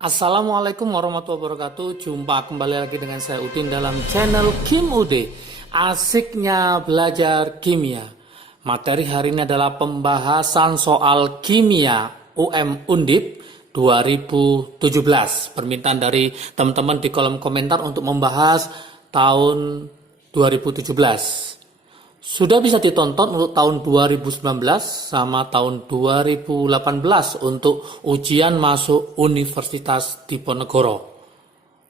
Assalamualaikum warahmatullahi wabarakatuh. Jumpa kembali lagi dengan saya Udin dalam channel Kim Ude. Asiknya belajar kimia. Materi hari ini adalah pembahasan soal kimia UM Undip 2017. Permintaan dari teman-teman di kolom komentar untuk membahas tahun 2017. Sudah bisa ditonton untuk tahun 2019 sama tahun 2018 untuk ujian masuk Universitas Diponegoro.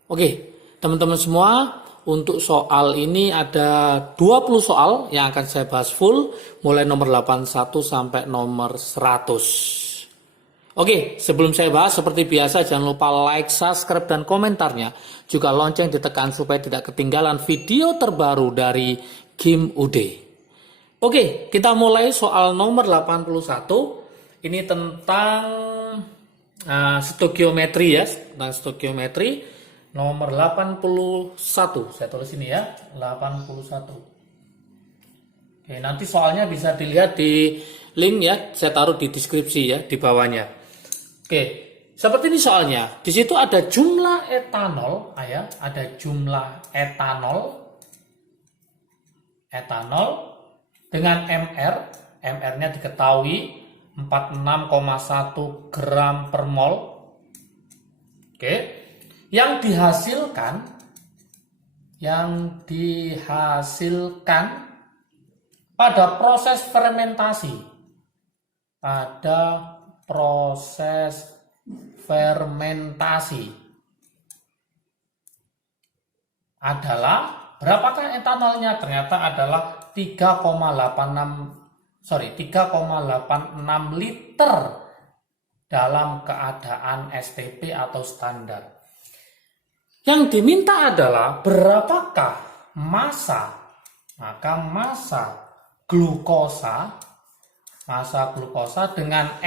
Oke, teman-teman semua, untuk soal ini ada 20 soal yang akan saya bahas full, mulai nomor 81 sampai nomor 100. Oke, sebelum saya bahas, seperti biasa jangan lupa like, subscribe, dan komentarnya. Juga lonceng ditekan supaya tidak ketinggalan video terbaru dari Kim Ude. Oke, kita mulai soal nomor 81. Ini tentang stokiometri ya, tentang stokiometri nomor 81. Saya tulis ini ya, 81. Oke, nanti soalnya bisa dilihat di link ya, saya taruh di deskripsi ya, di bawahnya. Oke, seperti ini soalnya. Di situ ada jumlah etanol, ya, ada jumlah etanol dengan MR-nya diketahui 46,1 gram per mol. Oke. Yang dihasilkan pada proses fermentasi. Adalah berapakah etanolnya? Ternyata adalah 3,86 liter dalam keadaan STP atau standar. Yang diminta adalah berapakah massa. Maka massa glukosa dengan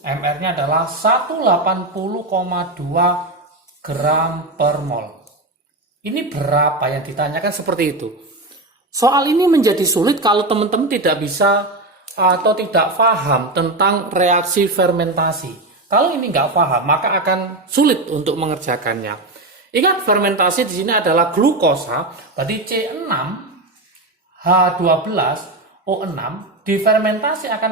MR-nya adalah 180,2 gram per mol. Ini berapa yang ditanyakan seperti itu. Soal ini menjadi sulit kalau teman-teman tidak bisa atau tidak paham tentang reaksi fermentasi. Kalau ini nggak paham, maka akan sulit untuk mengerjakannya. Ingat, fermentasi di sini adalah glukosa, berarti C6H12O6 difermentasi akan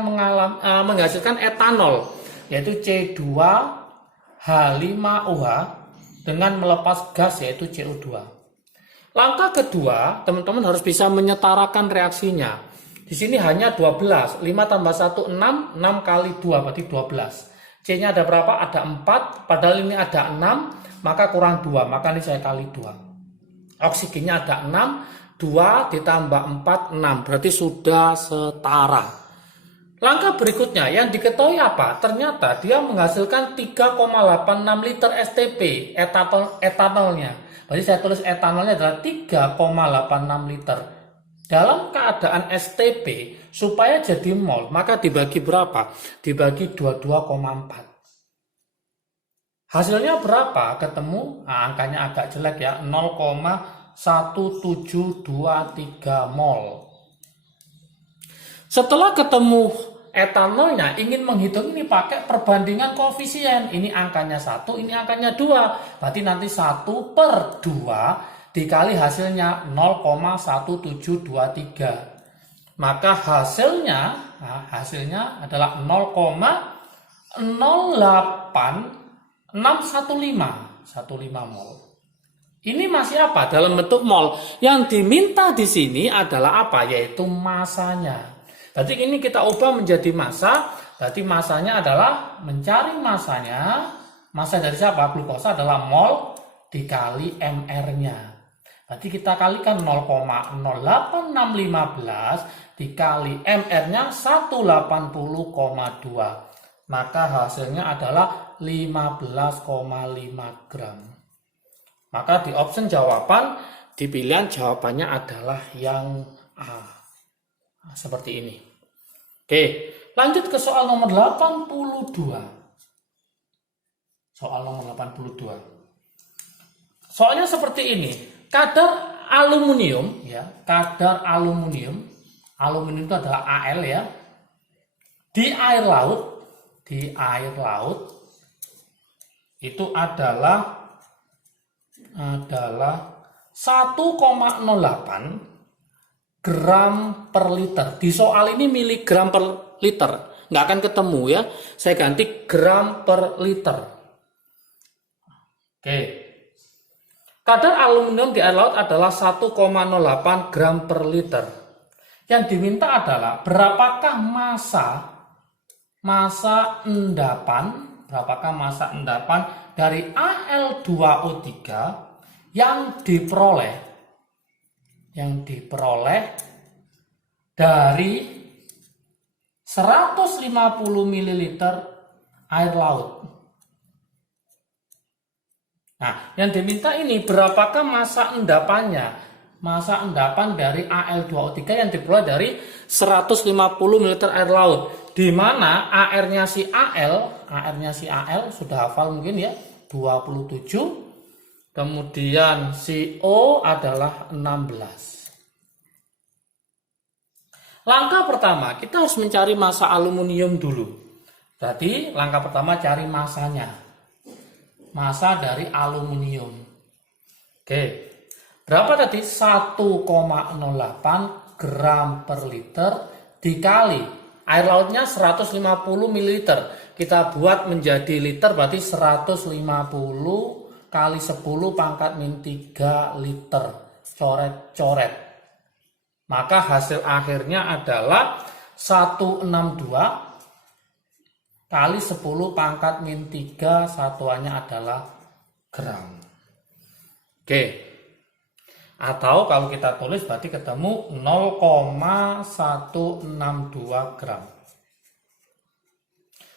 menghasilkan etanol, yaitu C2H5OH dengan melepas gas yaitu CO2. Langkah kedua, teman-teman harus bisa menyetarakan reaksinya. Di sini hanya 12. 5 tambah 1, 6. 6 kali 2, berarti 12. C-nya ada berapa? Ada 4. Padahal ini ada 6, maka kurang 2. Maka ini saya kali 2. Oksigennya ada 6. 2 ditambah 4, 6. Berarti sudah setara. Langkah berikutnya, yang diketahui apa? Ternyata dia menghasilkan 3,86 liter STP, etanolnya. Berarti saya tulis etanolnya adalah 3,86 liter. Dalam keadaan STP, supaya jadi mol, maka dibagi berapa? Dibagi 22,4. Hasilnya berapa? Ketemu, angkanya agak jelek ya, 0,1723 mol. Setelah ketemu etanolnya, ingin menghitung ini pakai perbandingan koefisien. Ini angkanya 1, ini angkanya 2. Berarti nanti 1/2 dikali hasilnya 0,1723. Maka hasilnya adalah 0,08615 mol. Ini masih apa? Dalam bentuk mol. Yang diminta di sini adalah apa? Yaitu masanya. Berarti ini kita ubah menjadi massa. Berarti massanya adalah mencari massanya. Massa dari siapa? Glukosa adalah mol dikali MR-nya. Berarti kita kalikan 0,08615 dikali MR-nya 180,2. Maka hasilnya adalah 15,5 gram. Maka di option jawaban, di pilihan jawabannya adalah yang A. Seperti ini. Oke, lanjut ke soal nomor 82. Soal nomor 82. Soalnya seperti ini. Kadar aluminium ya, aluminium itu adalah Al ya. Di air laut itu adalah 1,08 gram per liter. Di soal ini miligram per liter, nggak akan ketemu ya. Saya ganti gram per liter. Oke. Kadar aluminium di air laut adalah 1,08 gram per liter. Yang diminta adalah berapakah massa endapan dari Al2O3 yang diperoleh dari 150 ml air laut. Nah, yang diminta ini berapakah massa endapannya? Massa endapan dari Al2O3 yang diperoleh dari 150 ml air laut. Di mana AR-nya si Al sudah hafal mungkin ya, 27. Kemudian si O adalah 16. Langkah pertama, kita harus mencari massa aluminium dulu. Berarti langkah pertama cari massanya. Massa dari aluminium. Oke. Berapa tadi? 1,08 gram per liter dikali air lautnya 150 ml. Kita buat menjadi liter berarti 150 kali 10 pangkat min 3 liter. Coret-coret. Maka hasil akhirnya adalah 162 kali 10 pangkat min 3, satuannya adalah gram. Oke. Atau kalau kita tulis berarti ketemu 0,162 gram.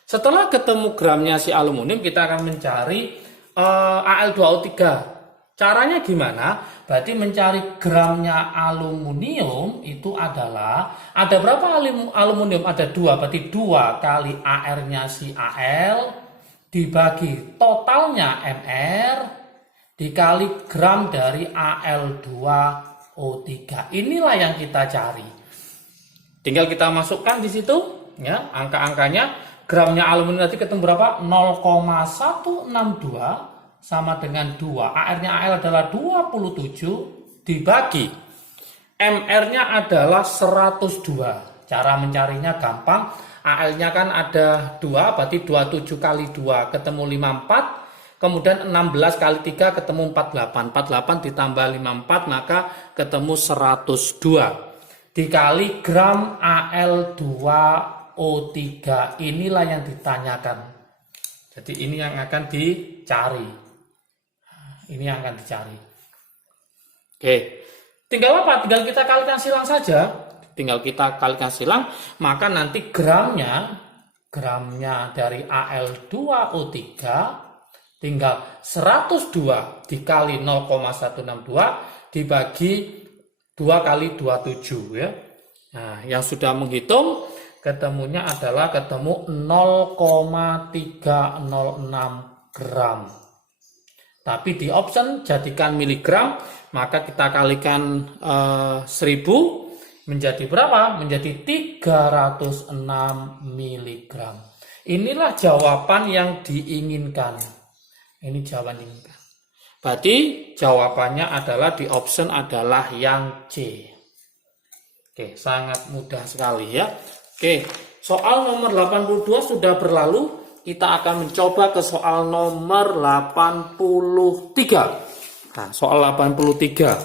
Setelah ketemu gramnya si aluminium, kita akan mencari Al2O3. Caranya gimana? Berarti mencari gramnya aluminium itu adalah, ada berapa aluminium? Ada 2, berarti 2 kali AR-nya si Al dibagi totalnya Mr dikali gram dari Al2O3. Inilah yang kita cari. Tinggal kita masukkan di situ ya, angka-angkanya. Gramnya aluminium tadi ketemu berapa? 0,162 sama dengan 2. AR-nya Al adalah 27 dibagi MR-nya adalah 102. Cara mencarinya gampang. AL-nya kan ada 2, berarti 27 kali 2 ketemu 54. Kemudian 16 kali 3 ketemu 48. 48 ditambah 54 maka ketemu 102. Dikali gram Al2O3. Inilah yang ditanyakan. Jadi ini yang akan dicari. Ini yang akan dicari. Oke. Tinggal apa? Tinggal kita kalikan silang saja. Tinggal kita kalikan silang, maka nanti gramnya dari Al2O3 tinggal 102 dikali 0,162 dibagi 2 kali 27 ya. Nah, yang sudah menghitung ketemunya adalah ketemu 0,306 gram. Tapi di option jadikan miligram, maka kita kalikan 1000 menjadi berapa? Menjadi 306 miligram. Inilah jawaban yang diinginkan. Ini jawaban diinginkan. Berarti jawabannya adalah di option adalah yang C. Oke, sangat mudah sekali ya. Oke, soal nomor 82 sudah berlalu. Kita akan mencoba ke soal nomor 83. Nah, soal 83.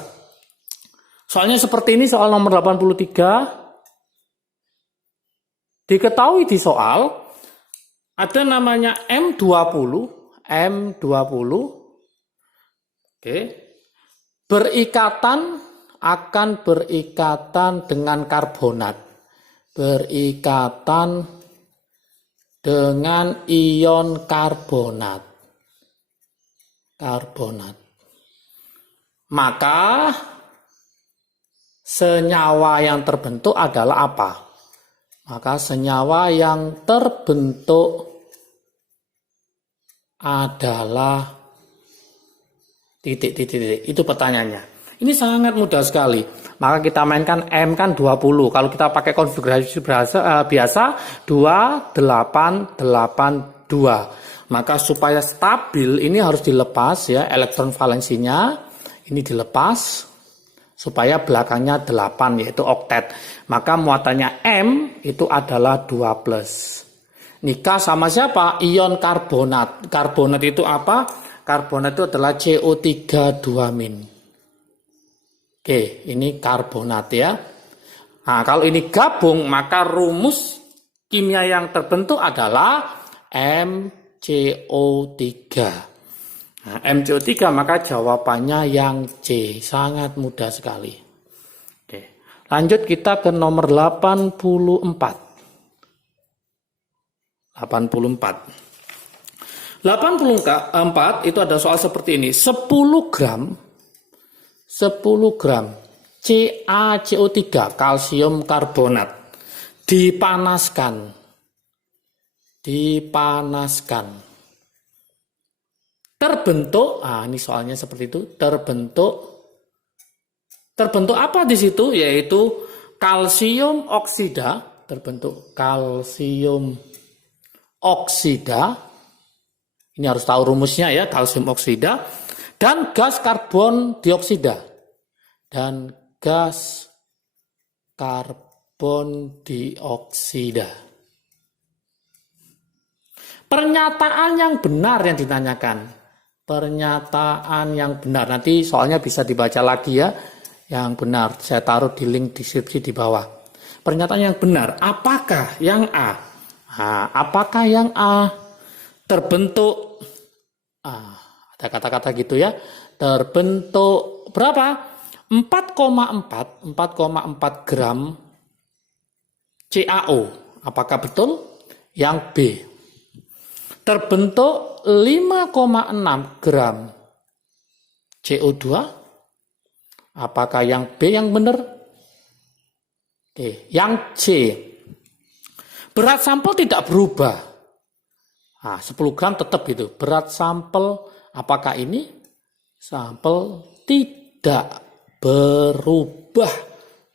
Soalnya seperti ini soal nomor 83. Diketahui di soal ada namanya M20. Oke. Akan berikatan dengan karbonat. Berikatan dengan ion karbonat. Maka senyawa yang terbentuk adalah apa? Maka senyawa yang terbentuk adalah titik. Itu pertanyaannya. Ini sangat mudah sekali. Maka kita mainkan M kan 20. Kalau kita pakai konfigurasi biasa 2882. Maka supaya stabil ini harus dilepas ya, elektron valensinya ini dilepas supaya belakangnya 8 yaitu oktet. Maka muatannya M itu adalah 2+. Nikah sama siapa? Ion karbonat. Karbonat itu apa? Karbonat itu adalah CO3 2-. Oke, ini karbonat ya. Nah, kalau ini gabung maka rumus kimia yang terbentuk adalah MCO3. Nah, MCO3 maka jawabannya yang C, sangat mudah sekali. Oke. Lanjut kita ke nomor 84. 84 itu ada soal seperti ini. 10 gram CaCO3 kalsium karbonat dipanaskan. Terbentuk, ini soalnya seperti itu, terbentuk apa di situ? Yaitu kalsium oksida, terbentuk kalsium oksida. Ini harus tahu rumusnya ya, kalsium oksida dan gas karbon dioksida. Pernyataan yang benar yang ditanyakan. Pernyataan yang benar. Nanti soalnya bisa dibaca lagi ya. Yang benar. Saya taruh di link deskripsi di bawah. Pernyataan yang benar. Apakah yang A? Apakah yang A terbentuk? Ada kata-kata gitu ya. Terbentuk berapa? 4,4 gram CaO. Apakah betul? Yang B. Terbentuk 5,6 gram CO2. Apakah yang B yang benar? Oke, yang C. Berat sampel tidak berubah. 10 gram tetap itu. Berat sampel apakah ini? Sampel tidak berubah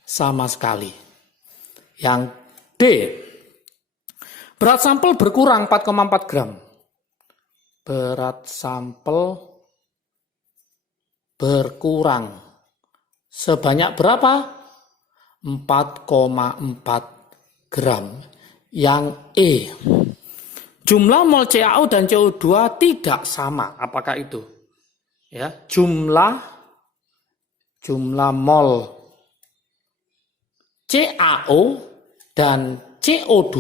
sama sekali. Yang D. Berat sampel berkurang 4,4 gram. Berat sampel berkurang. Sebanyak berapa? 4,4 gram. Yang E. Jumlah mol CaO dan CO2 tidak sama. Apakah itu? Ya, jumlah mol CaO dan CO2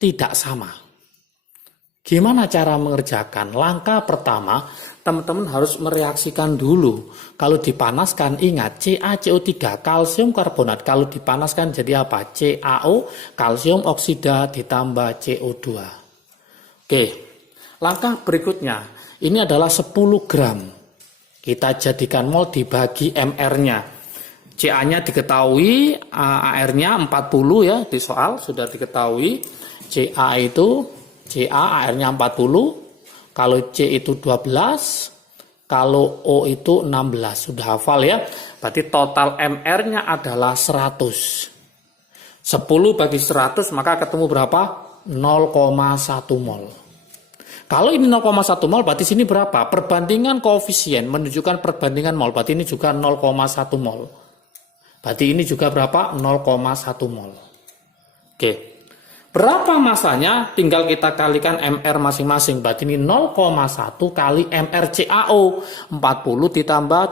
tidak sama. Gimana cara mengerjakan? Langkah pertama, teman-teman harus mereaksikan dulu. Kalau dipanaskan, ingat CaCO3, kalsium karbonat. Kalau dipanaskan jadi apa? CaO, kalsium oksida ditambah CO2. Oke, langkah berikutnya. Ini adalah 10 gram. Kita jadikan mol dibagi MR-nya. Ca-nya diketahui, AR-nya 40 ya, di soal sudah diketahui. Ca itu, AR-nya 40, kalau C itu 12, kalau O itu 16, sudah hafal ya. Berarti total MR-nya adalah 100. 10 bagi 100 maka ketemu berapa? 0,1 mol. Kalau ini 0,1 mol berarti sini berapa? Perbandingan koefisien menunjukkan perbandingan mol, berarti ini juga 0,1 mol. Berarti ini juga berapa? 0,1 mol. Oke. Berapa masanya? Tinggal kita kalikan MR masing-masing. Berarti ini 0,1 kali MR CaO. 40 ditambah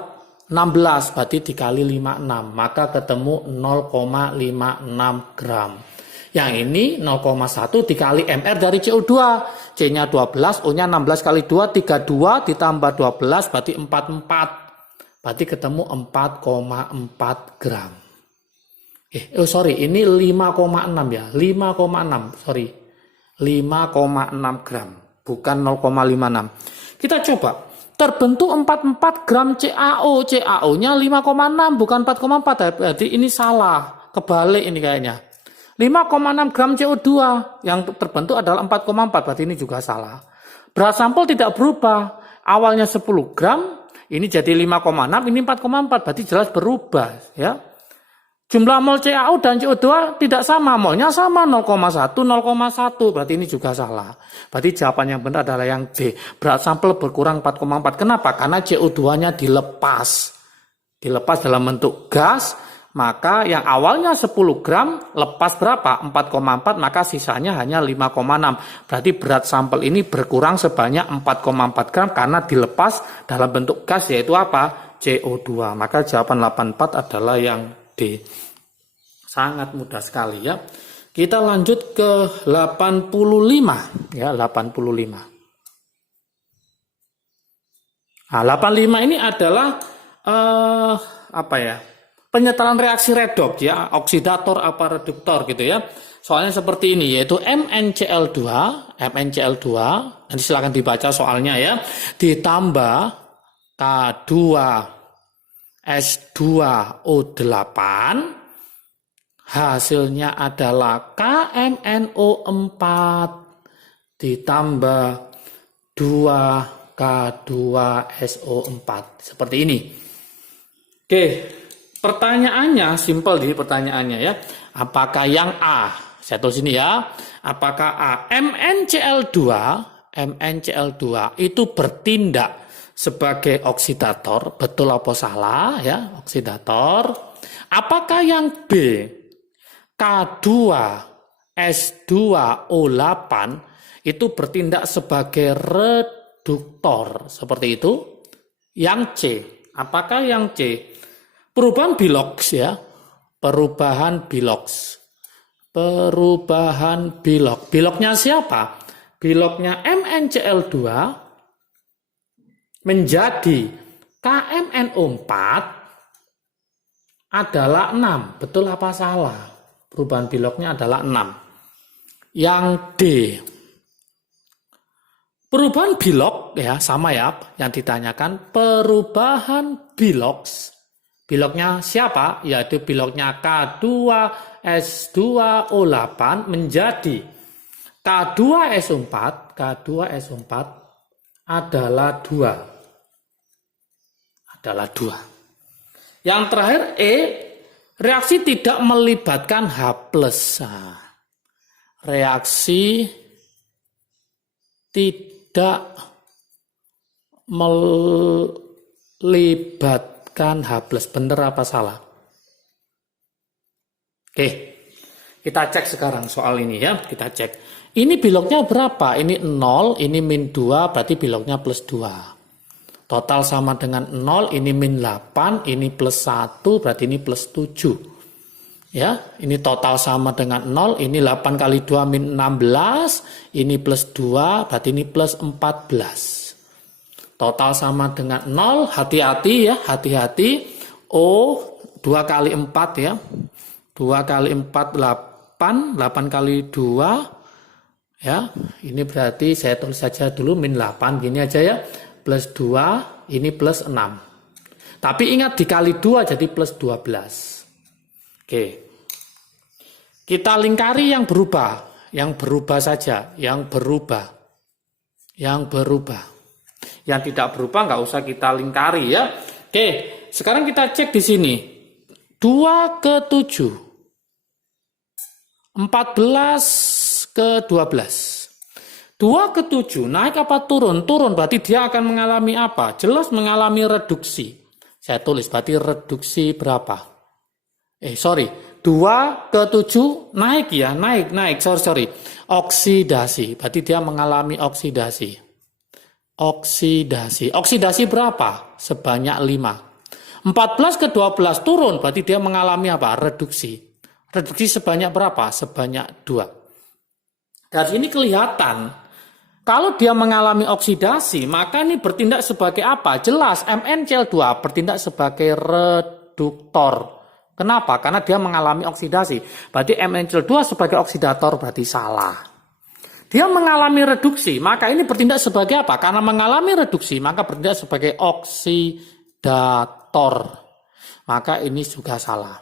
16. Berarti dikali 56. Maka ketemu 0,56 gram. Yang ini 0,1 dikali MR dari CO2. C-nya 12, O-nya 16 kali 2, 32 ditambah 12 berarti 44. Berarti ketemu 4,4 gram. Ini 5,6 ya. 5,6, sorry. 5,6 gram. Bukan 0,56. Kita coba. Terbentuk 44 gram CaO. CaO-nya 5,6 bukan 4,4. Berarti ini salah. Kebalik ini kayaknya. 5,6 gram CO2 yang terbentuk adalah 4,4. Berarti ini juga salah. Berat sampel tidak berubah. Awalnya 10 gram. Ini jadi 5,6, ini 4,4, berarti jelas berubah ya. Jumlah mol CaO dan CO2 tidak sama, molnya sama 0,1, 0,1. Berarti ini juga salah. Berarti jawaban yang benar adalah yang D. Berat sampel berkurang 4,4. Kenapa? Karena CO2-nya dilepas. Dilepas dalam bentuk gas, maka yang awalnya 10 gram, lepas berapa? 4,4, maka sisanya hanya 5,6. Berarti berat sampel ini berkurang sebanyak 4,4 gram karena dilepas dalam bentuk gas, yaitu apa? CO2. Maka jawaban 84 adalah yang D. Sangat mudah sekali ya. Kita lanjut ke 85 ya, 85. Nah, 85 ini adalah penyetelan reaksi redoks ya, oksidator apa reduktor gitu ya. Soalnya seperti ini, yaitu MnCl2, nanti silakan dibaca soalnya ya, ditambah K2S2O8, hasilnya adalah KMNO4 ditambah 2K2SO4. Seperti ini. Oke, pertanyaannya simpel di pertanyaannya ya. Apakah yang A? Saya tulis ini ya. Apakah A? MnCl2 itu bertindak sebagai oksidator, betul apa salah ya, oksidator. Apakah yang B? K2S2O8 itu bertindak sebagai reduktor, seperti itu. Yang C, apakah yang C? Perubahan biloks ya, perubahan biloks. Biloknya siapa? Biloknya MnCl2 menjadi KMNO4 adalah 6. Betul apa salah? Perubahan biloknya adalah 6. Yang D. Perubahan bilok ya sama ya yang ditanyakan, perubahan biloks. Biloknya siapa? Yaitu biloknya K2S2O8 menjadi K2S4. K2S4 adalah 2. Yang terakhir E, reaksi tidak melibatkan H+. Reaksi tidak melibatkan H+. Benar apa salah? Oke, kita cek sekarang soal ini ya. Kita cek. Ini biloknya berapa? Ini 0, ini min 2, berarti biloknya plus 2. Total sama dengan 0, ini min 8, ini plus 1, berarti ini plus 7. Ya, ini total sama dengan 0, ini 8 kali 2 min 16, ini plus 2, berarti ini plus 14. Total sama dengan 0, hati-hati ya, hati-hati. O, 2 kali 4 ya. 2 kali 4, 8, 8 kali 2, ya. Ini berarti saya tulis saja dulu min 8, gini aja ya. Plus 2, ini plus 6. Tapi ingat dikali 2 jadi plus 12. Oke. Kita lingkari yang berubah. Yang berubah saja. Yang berubah. Yang tidak berubah nggak usah kita lingkari ya. Oke. Sekarang kita cek di sini. 2 ke 7. 14 ke 12. 2 ke 7 naik apa turun? Turun, berarti dia akan mengalami apa? Jelas mengalami reduksi. Saya tulis, berarti reduksi berapa? 2 ke 7 naik ya, naik. Sorry. Oksidasi, berarti dia mengalami oksidasi. Oksidasi berapa? Sebanyak 5. 14 ke 12 turun, berarti dia mengalami apa? Reduksi. Reduksi sebanyak berapa? Sebanyak 2. Dari ini kelihatan, kalau dia mengalami oksidasi, maka ini bertindak sebagai apa? Jelas, MnCl2 bertindak sebagai reduktor. Kenapa? Karena dia mengalami oksidasi. Berarti MnCl2 sebagai oksidator berarti salah. Dia mengalami reduksi, maka ini bertindak sebagai apa? Karena mengalami reduksi, maka bertindak sebagai oksidator. Maka ini juga salah.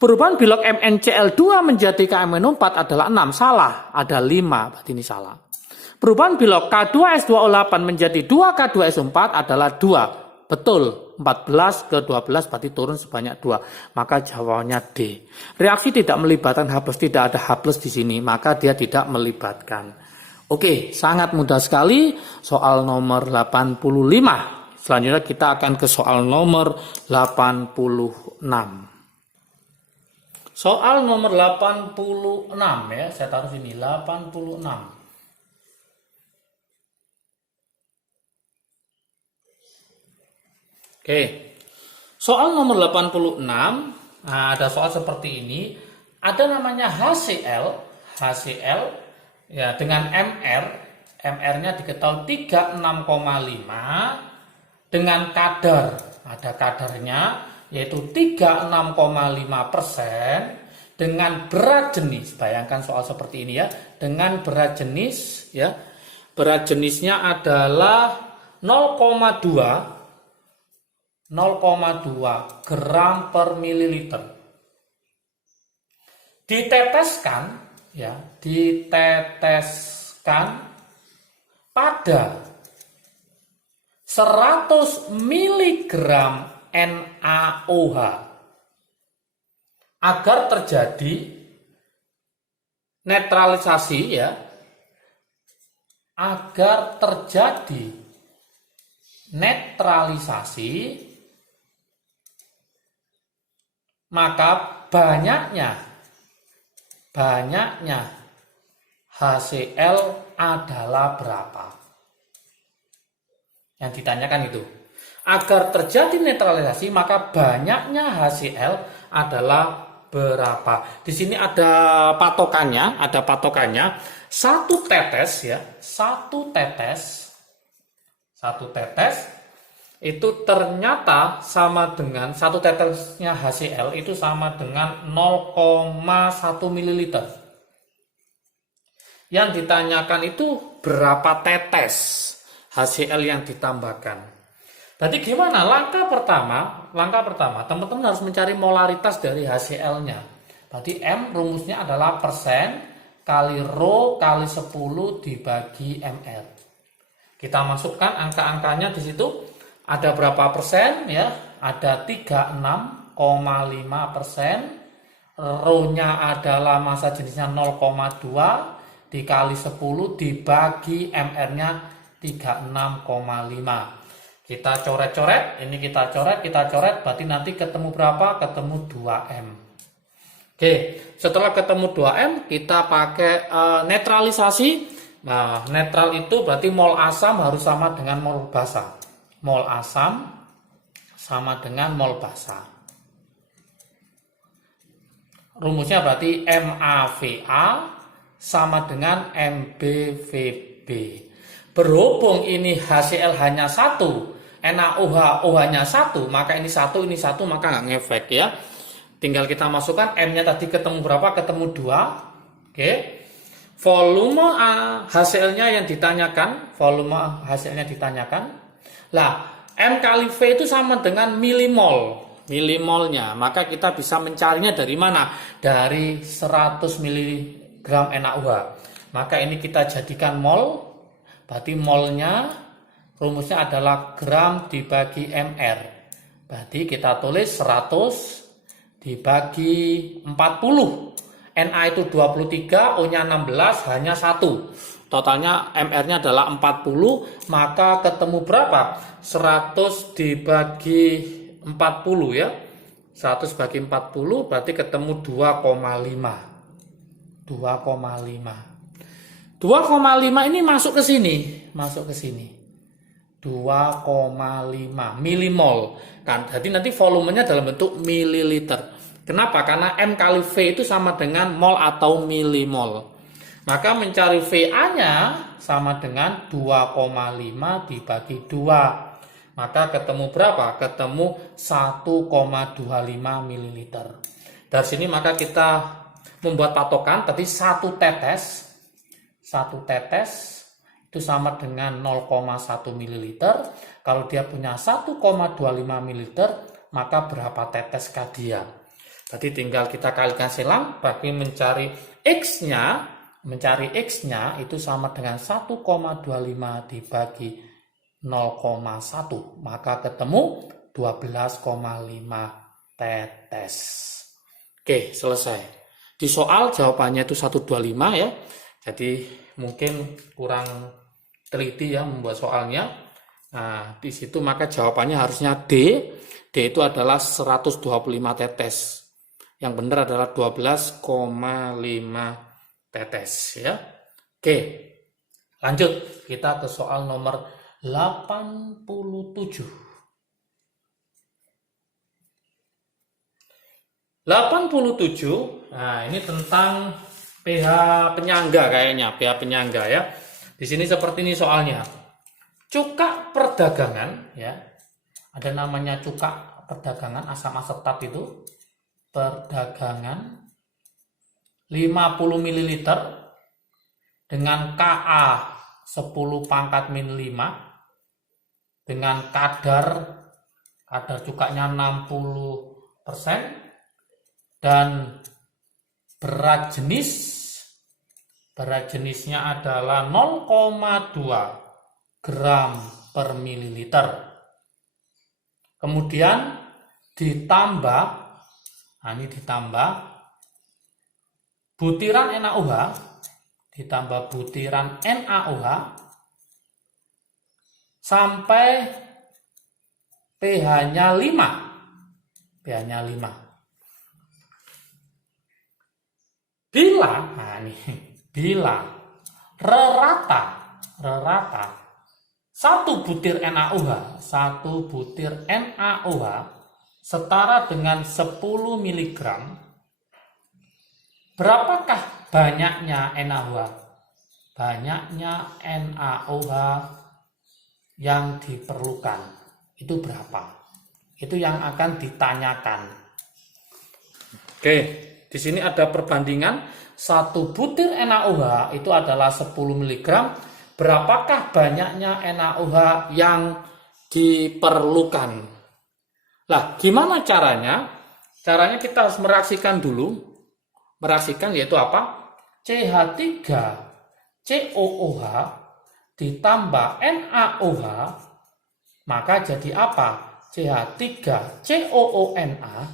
Perubahan bilok MnCl2 menjadi KMNO4 adalah 6. Salah, ada 5, berarti ini salah. Perubahan bilok K2S2O8 menjadi 2K2SO4 adalah 2. Betul, 14 ke 12 berarti turun sebanyak 2. Maka jawabannya D. Reaksi tidak melibatkan H+, tidak ada H+ di sini, maka dia tidak melibatkan. Oke, sangat mudah sekali soal nomor 85. Selanjutnya kita akan ke soal nomor 86. Soal nomor 86 ya, saya taruh sini 86. Oke. Soal nomor 86, nah ada soal seperti ini. Ada namanya HCl ya dengan MR-nya diketahui 36,5 dengan kadar, ada kadarnya yaitu 36,5% dengan berat jenis. Bayangkan soal seperti ini ya, dengan berat jenis ya. Berat jenisnya adalah 0,2 gram per mililiter. Diteteskan pada 100 mg NaOH agar terjadi netralisasi ya, agar terjadi netralisasi, maka banyaknya HCl adalah berapa? Yang ditanyakan itu. Agar terjadi netralisasi, maka banyaknya HCl adalah berapa? Di sini ada patokannya, satu tetes itu ternyata sama dengan, satu tetesnya HCl itu sama dengan 0,1 ml. Yang ditanyakan itu berapa tetes HCl yang ditambahkan. Berarti gimana? Langkah pertama, teman-teman harus mencari molaritas dari HCl-nya. Berarti M rumusnya adalah persen kali rho kali 10 dibagi mR. Kita masukkan angka-angkanya di situ. Ada berapa persen ya? Ada 36,5%. Rho-nya adalah massa jenisnya 0,2 dikali 10 dibagi mR-nya 36,5. Kita coret-coret, ini kita coret, berarti nanti ketemu berapa? Ketemu 2M. Oke, setelah ketemu 2M, kita pakai netralisasi. Nah, netral itu berarti mol asam harus sama dengan mol basa. Mol asam sama dengan mol basa. Rumusnya berarti MaVa sama dengan MbVb. Berhubung ini HCl hanya 1, NaOH OH-nya 1, maka ini 1, maka nggak ngefek ya. Tinggal kita masukkan M-nya tadi ketemu berapa? Ketemu 2. Oke. Volume HCl-nya yang ditanyakan, Lah, M kali V itu sama dengan milimolnya. Maka kita bisa mencarinya dari mana? Dari 100 mg NaOH. Maka ini kita jadikan mol. Berarti molnya rumusnya adalah gram dibagi mR. Berarti kita tulis 100 dibagi 40. Na itu 23, O-nya 16, hanya 1. Totalnya mR-nya adalah 40, maka ketemu berapa? 100 dibagi 40 ya. 100 bagi 40 berarti ketemu 2,5. 2,5 ini masuk ke sini. 2,5 milimol kan. Jadi nanti volumenya dalam bentuk mililiter. Kenapa? Karena M kali V itu sama dengan mol atau milimol. Maka mencari VA-nya sama dengan 2,5 dibagi 2. Maka ketemu berapa? Ketemu 1,25 ml. Dari sini maka kita membuat patokan tadi satu tetes itu sama dengan 0,1 ml. Kalau dia punya 1,25 ml, maka berapa tetes dia? Tadi tinggal kita kalikan silang bagi mencari X-nya itu sama dengan 1,25 dibagi 0,1. Maka ketemu 12,5 tetes. Oke, selesai. Di soal jawabannya itu 125 ya. Jadi mungkin kurang teliti ya membuat soalnya. Nah, di situ maka jawabannya harusnya D. D itu adalah 125 tetes. Yang benar adalah 12,5 tetes ya. Oke. Lanjut, kita ke soal nomor 87. 87. Nah, ini tentang pH penyangga kayaknya, pH penyangga ya. Di sini seperti ini soalnya. Cuka perdagangan ya. Ada namanya cuka perdagangan asam asetat itu. Perdagangan 50 ml dengan Ka 10 pangkat min 5 dengan kadar cukanya 60% dan berat jenisnya adalah 0,2 gram per mililiter. Kemudian ditambah, nah ini ditambah butiran NaOH, ditambah butiran NaOH sampai pH-nya 5. pH-nya 5. Bila rerata 1 butir NaOH setara dengan 10 mg, berapakah banyaknya NaOH? Banyaknya NaOH yang diperlukan itu berapa? Itu yang akan ditanyakan. Oke, di sini ada perbandingan 1 butir NaOH itu adalah 10 mg. Berapakah banyaknya NaOH yang diperlukan? Lah, gimana caranya? Caranya kita harus mereaksikan dulu. Mereaksikan yaitu apa? CH3COOH ditambah NaOH, maka jadi apa? CH3COONa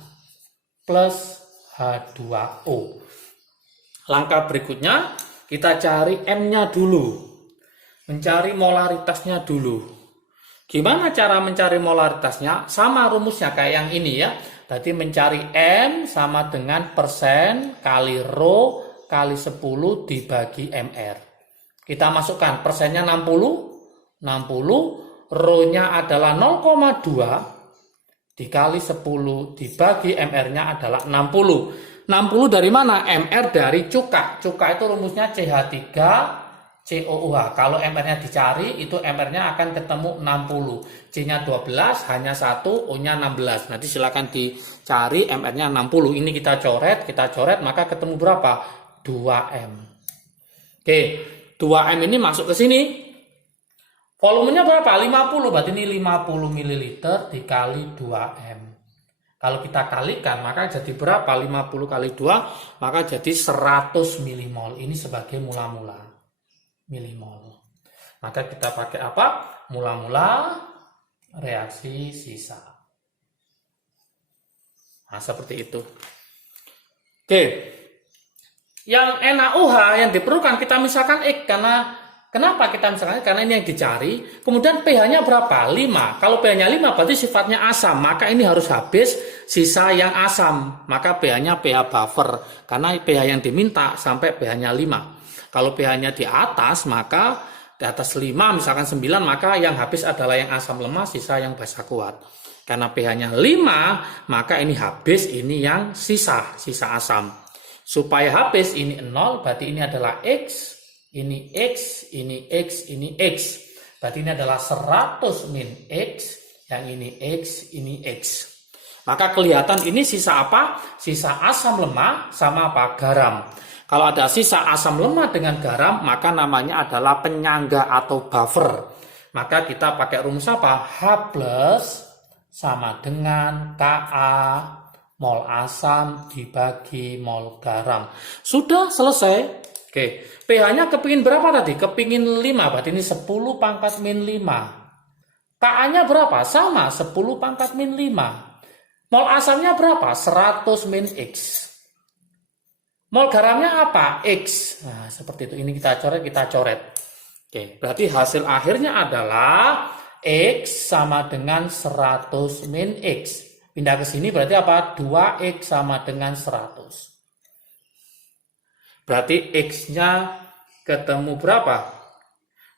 plus H2O. Langkah berikutnya kita cari M-nya dulu. Mencari molaritasnya dulu. Gimana cara mencari molaritasnya? Sama rumusnya kayak yang ini ya. Berarti mencari M sama dengan persen kali rho kali 10 dibagi MR. Kita masukkan persennya 60, rho-nya adalah 0,2 dikali 10 dibagi MR-nya adalah 60. 60 dari mana? MR dari cuka. Cuka itu rumusnya CH3COOH. Kalau MR-nya dicari, itu MR-nya akan ketemu 60. C-nya 12, hanya 1, O-nya 16. Nanti silakan dicari MR-nya 60. Ini kita coret, maka ketemu berapa? 2M. Oke, 2M ini masuk ke sini. Volumenya berapa? 50. Berarti ini 50 ml dikali 2M. Kalau kita kalikan, maka jadi berapa? 50 kali 2, maka jadi 100 milimol. Ini sebagai mula-mula. Milimol. Maka kita pakai apa? Mula-mula reaksi sisa. Nah, seperti itu. Oke. Yang NaOH yang diperlukan kita misalkan X, kenapa kita misalkan? Karena ini yang dicari. Kemudian pH-nya berapa? 5. Kalau pH-nya 5 berarti sifatnya asam. Maka ini harus habis sisa yang asam. Maka pH-nya pH buffer. Karena pH yang diminta sampai pH-nya 5. Kalau pH-nya di atas, maka di atas 5, misalkan 9, maka yang habis adalah yang asam lemah, sisa yang basa kuat. Karena pH-nya 5, maka ini habis, ini yang sisa asam. Supaya habis, ini 0, berarti ini adalah X, ini X, ini X, ini X. Berarti ini adalah 100 min X, yang ini X, ini X. Maka kelihatan ini sisa apa? Sisa asam lemah sama apa? Garam. Kalau ada sisa asam lemah dengan garam, maka namanya adalah penyangga atau buffer. Maka kita pakai rumus apa? H plus sama dengan Ka mol asam dibagi mol garam. Sudah selesai. Oke, pH-nya kepingin berapa tadi? Kepingin 5, berarti ini 10 pangkat min 5. Ka-nya berapa? Sama, 10 pangkat min 5. Mol asamnya berapa? 100 min X. Mol garamnya apa? X. Nah, seperti itu. Ini kita coret. Oke, berarti hasil akhirnya adalah X sama dengan 100 min X. Pindah ke sini berarti apa? 2X sama dengan 100. Berarti X-nya ketemu berapa?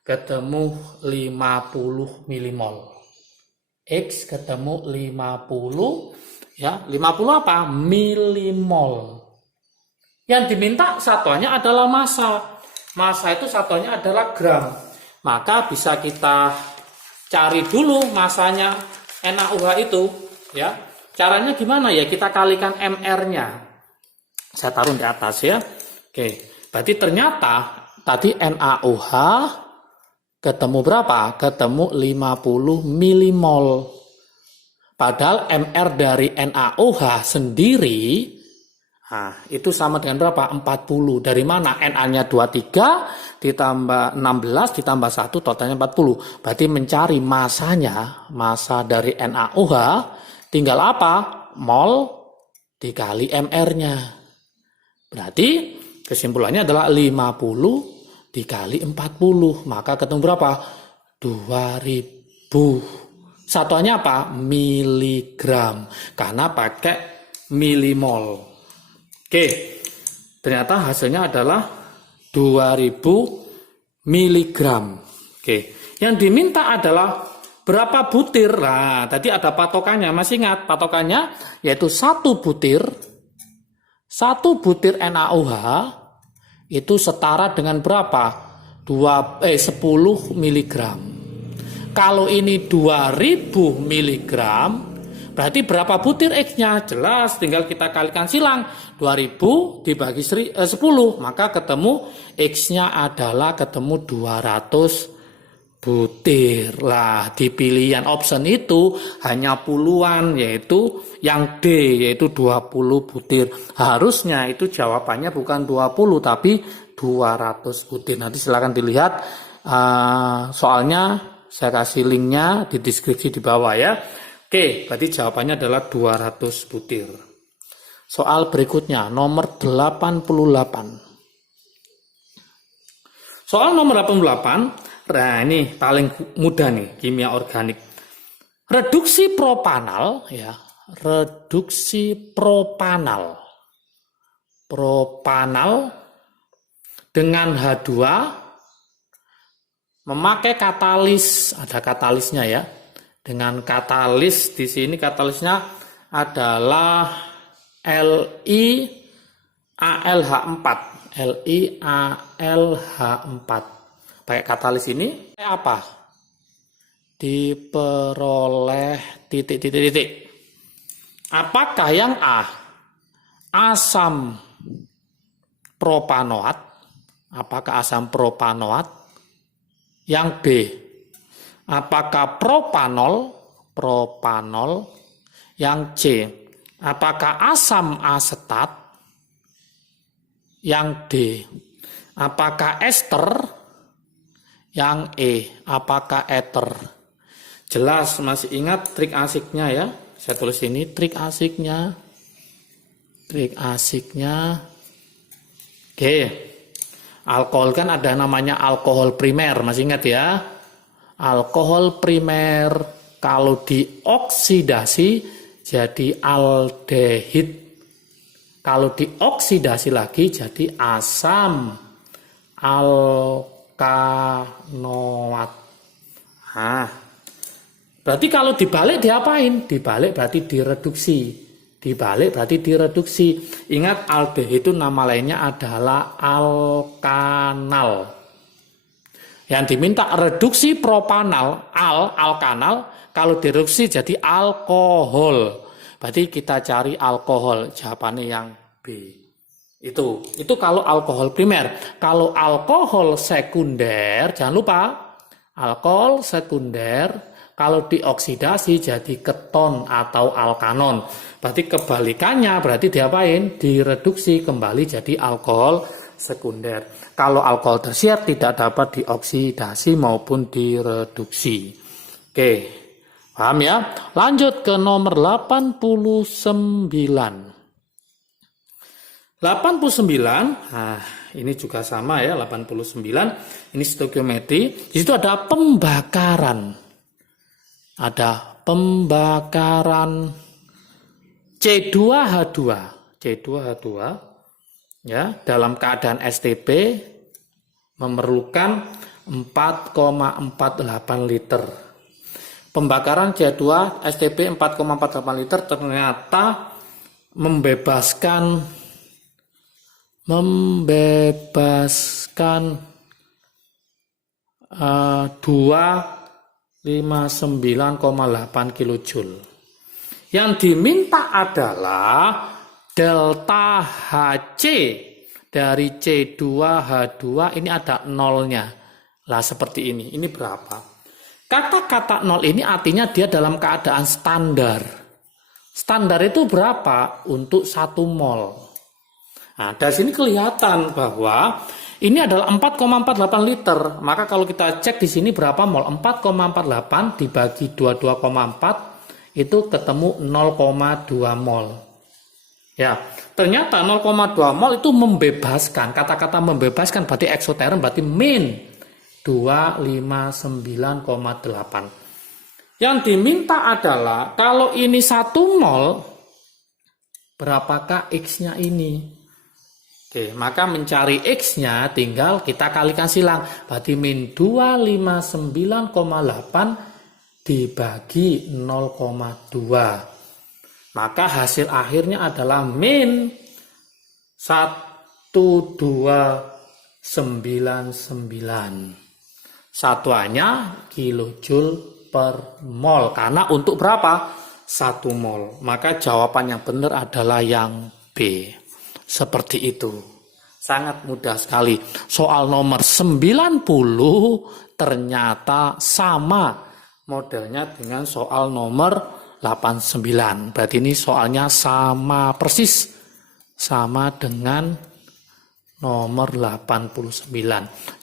Ketemu 50 milimol. X ketemu 50, ya, 50 apa? Milimol. Yang diminta satuannya adalah massa. Massa itu satuannya adalah gram. Maka bisa kita cari dulu massanya NaOH itu, ya. Caranya gimana ya? Kita kalikan MR-nya. Saya taruh di atas ya. Oke, berarti ternyata tadi NaOH ketemu berapa? Ketemu 50 milimol. Padahal MR dari NaOH sendiri, nah, itu sama dengan berapa? 40. Dari mana? Na-nya 23 ditambah 16 ditambah 1 totalnya 40. Berarti mencari massanya, massa dari NaOH tinggal apa? Mol dikali MR-nya. Berarti kesimpulannya adalah 50 dikali 40. Maka ketemu berapa? 2000. Satuannya apa? Miligram. Karena pakai milimol. Oke. Ternyata hasilnya adalah 2000 miligram. Oke. Yang diminta adalah berapa butir. Nah, tadi ada patokannya. Masih ingat patokannya? Yaitu 1 butir. 1 butir NaOH itu setara dengan berapa? 10 miligram. Kalau ini 2000 miligram, berarti berapa butir X-nya? Jelas, tinggal kita kalikan silang. 2000 dibagi 10, maka ketemu X-nya adalah ketemu 200 butir. Lah, di pilihan option itu hanya puluhan, yaitu yang D, yaitu 20 butir. Harusnya itu jawabannya bukan 20 tapi 200 butir. Nanti silakan dilihat soalnya, saya kasih linknya di deskripsi di bawah ya. Oke, berarti jawabannya adalah 200 butir. Soal berikutnya nomor 88. Soal nomor 88. Nah, ini paling mudah nih, kimia organik. Reduksi propanal ya, reduksi propanal. Propanal dengan H2 memakai katalis, ada katalisnya ya. Dengan katalis di sini katalisnya adalah LiAlH4. LiAlH4. Pakai katalis ini apa? Diperoleh titik. Apakah yang A? Asam propanoat. Apakah asam propanoat? Yang B? Apakah propanol? Propanol. Yang C? Apakah asam asetat? Yang D? Apakah ester? Yang E, apakah ether? Jelas, masih ingat trik asiknya ya? Saya tulis ini trik asiknya. Trik asiknya. Oke. Alkohol kan ada namanya alkohol primer, masih ingat ya? Alkohol primer kalau dioksidasi jadi aldehid. Kalau dioksidasi lagi jadi asam alkanoat. Nah, berarti kalau dibalik diapain? Dibalik berarti direduksi. Dibalik berarti direduksi. Ingat aldehid itu nama lainnya adalah alkanal. Yang diminta reduksi propanal, alkanal, kalau direduksi jadi alkohol. Berarti kita cari alkohol. Jawabannya yang B. Itu kalau alkohol primer. Kalau alkohol sekunder, jangan lupa alkohol sekunder kalau dioksidasi jadi keton atau alkanon. Berarti kebalikannya berarti diapain? Direduksi kembali jadi alkohol sekunder. Kalau alkohol tersier tidak dapat dioksidasi maupun direduksi. Oke, paham ya? Lanjut ke nomor 89. 89, nah ini juga sama ya, 89. Ini stoikiometri. Di situ ada pembakaran. Ada pembakaran C2H2. C2H2 ya, dalam keadaan STP memerlukan 4,48 liter. Pembakaran C2 STP 4,48 liter ternyata membebaskan 259,8 kilojoule. Yang diminta adalah delta Hc dari C2H2 ini ada nolnya. Lah seperti ini. Ini berapa? Kata-kata nol ini artinya dia dalam keadaan standar. Standar itu berapa? Untuk 1 mol. Nah, dari sini kelihatan bahwa ini adalah 4,48 liter. Maka kalau kita cek di sini berapa mol? 4,48 dibagi 22,4 itu ketemu 0,2 mol. Ya, ternyata 0,2 mol itu membebaskan. Kata-kata membebaskan berarti eksoterm, berarti min 259,8. Yang diminta adalah kalau ini 1 mol, berapakah X-nya ini? Oke, maka mencari X-nya tinggal kita kalikan silang. Berarti min 259,8 dibagi 0,2. Maka hasil akhirnya adalah min 1299. Satuannya kilojoule per mol. Karena untuk berapa? 1 mol. Maka jawaban yang benar adalah yang B. Seperti itu. Sangat mudah sekali. Soal nomor 90 ternyata sama modelnya dengan soal nomor 89. Berarti ini soalnya sama persis. Sama dengan nomor 89.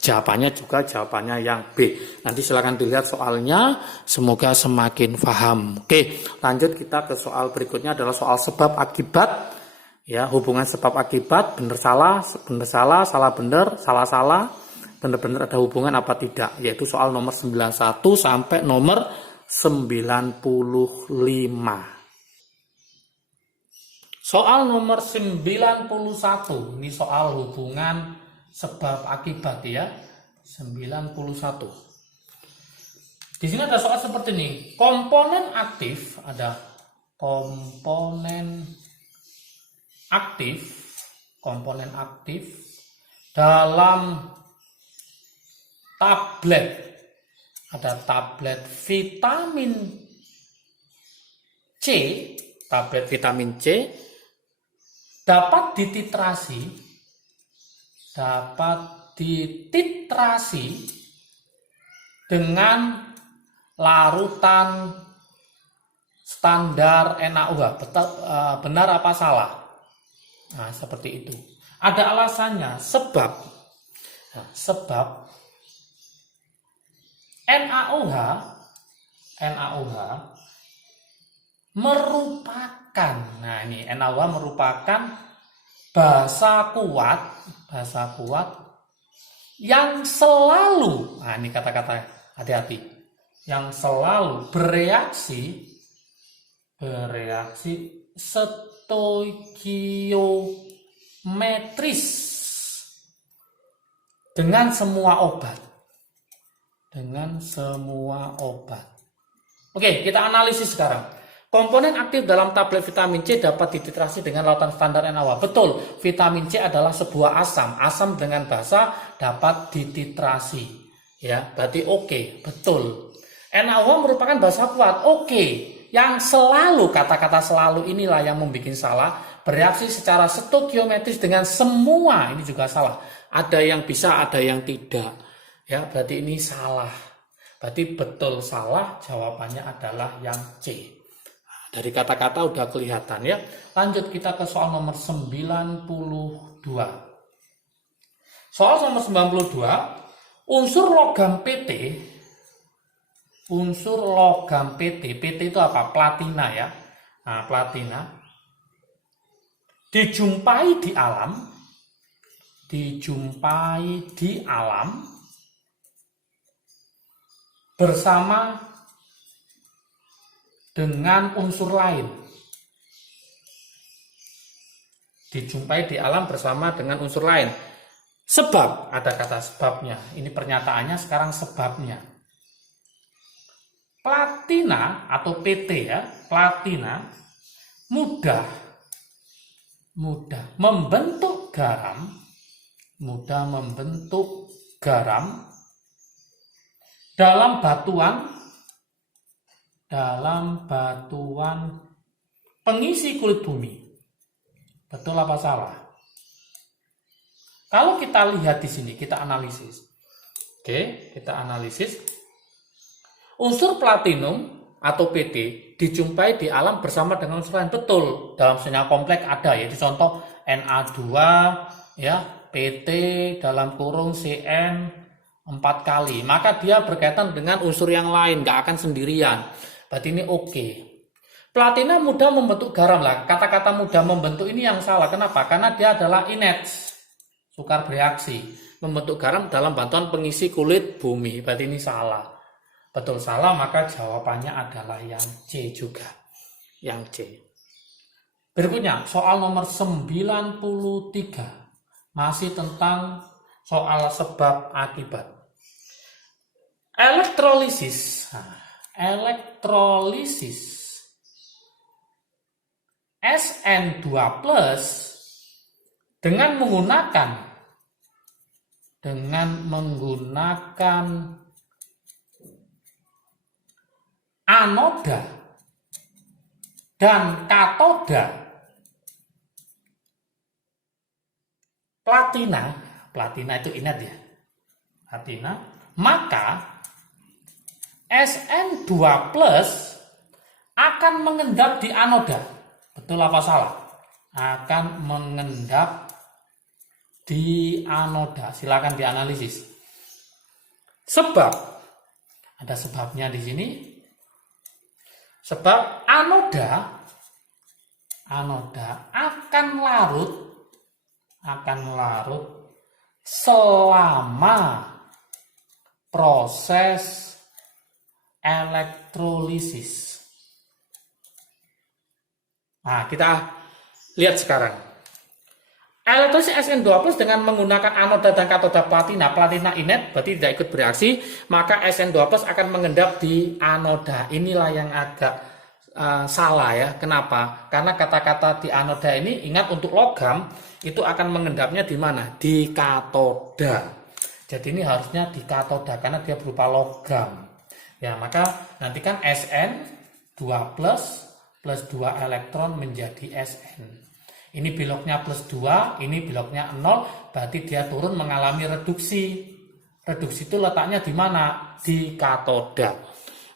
Jawabannya juga jawabannya yang B. Nanti silakan dilihat soalnya. Semoga semakin paham. Oke, lanjut kita ke soal berikutnya adalah soal sebab akibat. Ya, hubungan sebab akibat, benar salah, salah benar, salah, benar-benar ada hubungan apa tidak, yaitu soal nomor 91 sampai nomor 95. Soal nomor 91, ini soal hubungan sebab akibat ya, 91. Di sini ada soal seperti ini, komponen aktif, ada komponen aktif dalam tablet, ada tablet vitamin C, dapat dititrasi dengan larutan standar NaOH. Benar apa salah? Nah, seperti itu. Ada alasannya, sebab NaOH merupakan, nah ini NaOH merupakan basa kuat yang selalu, nah ini kata-kata hati-hati, yang selalu bereaksi stoikiometris dengan semua obat. Oke, kita analisis sekarang. Komponen aktif dalam tablet vitamin C dapat dititrasi dengan lautan standar NaOH. Betul, vitamin C adalah sebuah asam. Asam dengan basa dapat dititrasi. Ya, berarti oke, betul. NaOH merupakan basa kuat. Oke. Yang selalu, kata-kata selalu inilah yang membuat salah, bereaksi secara stoikiometris dengan semua, ini juga salah. Ada yang bisa, ada yang tidak. Ya, berarti ini salah. Berarti betul salah, jawabannya adalah yang C. Dari kata-kata udah kelihatan ya. Lanjut kita ke soal nomor 92. Soal nomor 92, unsur logam PT unsur logam Pt. Pt itu apa? Platina ya. Nah, platina dijumpai di alam bersama dengan unsur lain. Dijumpai di alam bersama dengan unsur lain. Sebab, ada kata sebabnya. Ini pernyataannya sekarang sebabnya. Platina atau Pt ya, platina mudah membentuk garam dalam batuan pengisi kulit bumi. Betul apa salah? Kalau kita lihat di sini, kita analisis. Oke, kita analisis. Unsur platinum atau Pt dijumpai di alam bersama dengan unsur lain. Betul, dalam senyawa kompleks ada, yaitu contoh Na2 ya, Pt dalam kurung Cn 4 kali. Maka dia berkaitan dengan unsur yang lain, nggak akan sendirian. Berarti ini oke. Platina mudah membentuk garam lah. Kata-kata mudah membentuk ini yang salah. Kenapa? Karena dia adalah inet, sukar bereaksi. Membentuk garam dalam bantuan pengisi kulit bumi. Berarti ini salah. Betul salah, maka jawabannya adalah yang C juga. Yang C. Berikutnya, soal nomor 93. Masih tentang soal sebab akibat. Elektrolisis. Elektrolisis SN2+ dengan menggunakan anoda dan katoda platina itu ingat ya, platina, maka SN2+ akan mengendap di anoda. Betul apa salah? Akan mengendap di anoda. Silakan dianalisis. Sebab, ada sebabnya di sini. Sebab anoda akan larut selama proses elektrolisis. Nah, kita lihat sekarang. Elektrolisis SN2+ dengan menggunakan anoda dan katoda platina inet, berarti tidak ikut bereaksi, maka SN2+ akan mengendap di anoda. Inilah yang agak salah ya. Kenapa? Karena kata-kata di anoda ini, ingat untuk logam, itu akan mengendapnya di mana? Di katoda. Jadi ini harusnya di katoda, karena dia berupa logam. Ya, maka nanti kan SN2+ plus 2 elektron menjadi SN. Ini beloknya plus 2, ini beloknya 0, berarti dia turun mengalami reduksi. Reduksi itu letaknya di mana? Di katoda.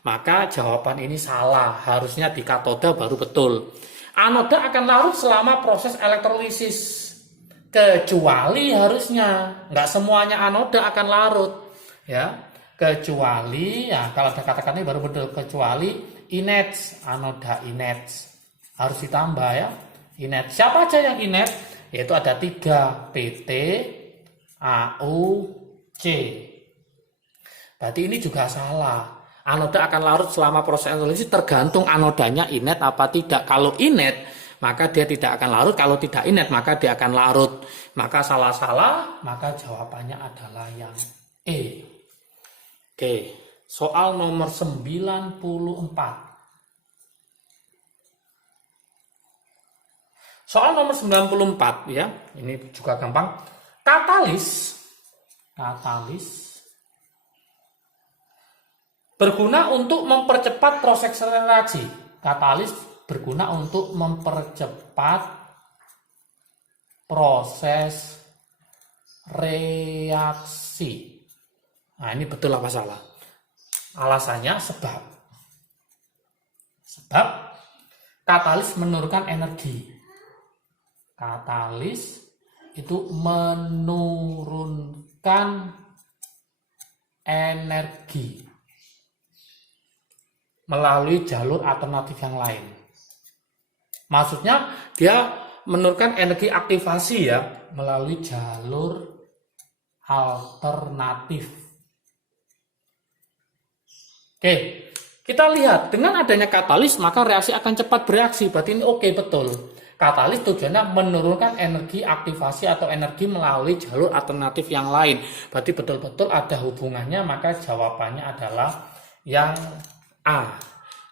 Maka jawaban ini salah, harusnya di katoda baru betul. Anoda akan larut selama proses elektrolisis. Kecuali harusnya, nggak semuanya anoda akan larut. Ya, kecuali, ya kalau ada kata-kata ini baru betul, kecuali inet, anoda inet. Harus ditambah ya. Inet. Siapa aja yang inet? Yaitu ada 3, PT, AU, C. Berarti ini juga salah. Anoda akan larut selama proses elektrolisis, tergantung anodanya inet apa tidak. Kalau inet, maka dia tidak akan larut. Kalau tidak inet, maka dia akan larut. Maka salah-salah, maka jawabannya adalah yang E. Oke, soal nomor 94. Soal nomor 94 ya, ini juga gampang. Katalis berguna untuk mempercepat proses reaksi. Katalis berguna untuk mempercepat proses reaksi. Nah, ini betul apa salah? Alasannya sebab katalis menurunkan energi. Katalis itu menurunkan energi. melalui jalur alternatif yang lain. Maksudnya dia menurunkan energi aktivasi ya melalui jalur alternatif. Oke, kita lihat dengan adanya katalis maka reaksi akan cepat bereaksi. Berarti ini oke, betul. Katalis tujuannya menurunkan energi aktivasi atau energi melalui jalur alternatif yang lain. Berarti betul-betul ada hubungannya, maka jawabannya adalah yang A.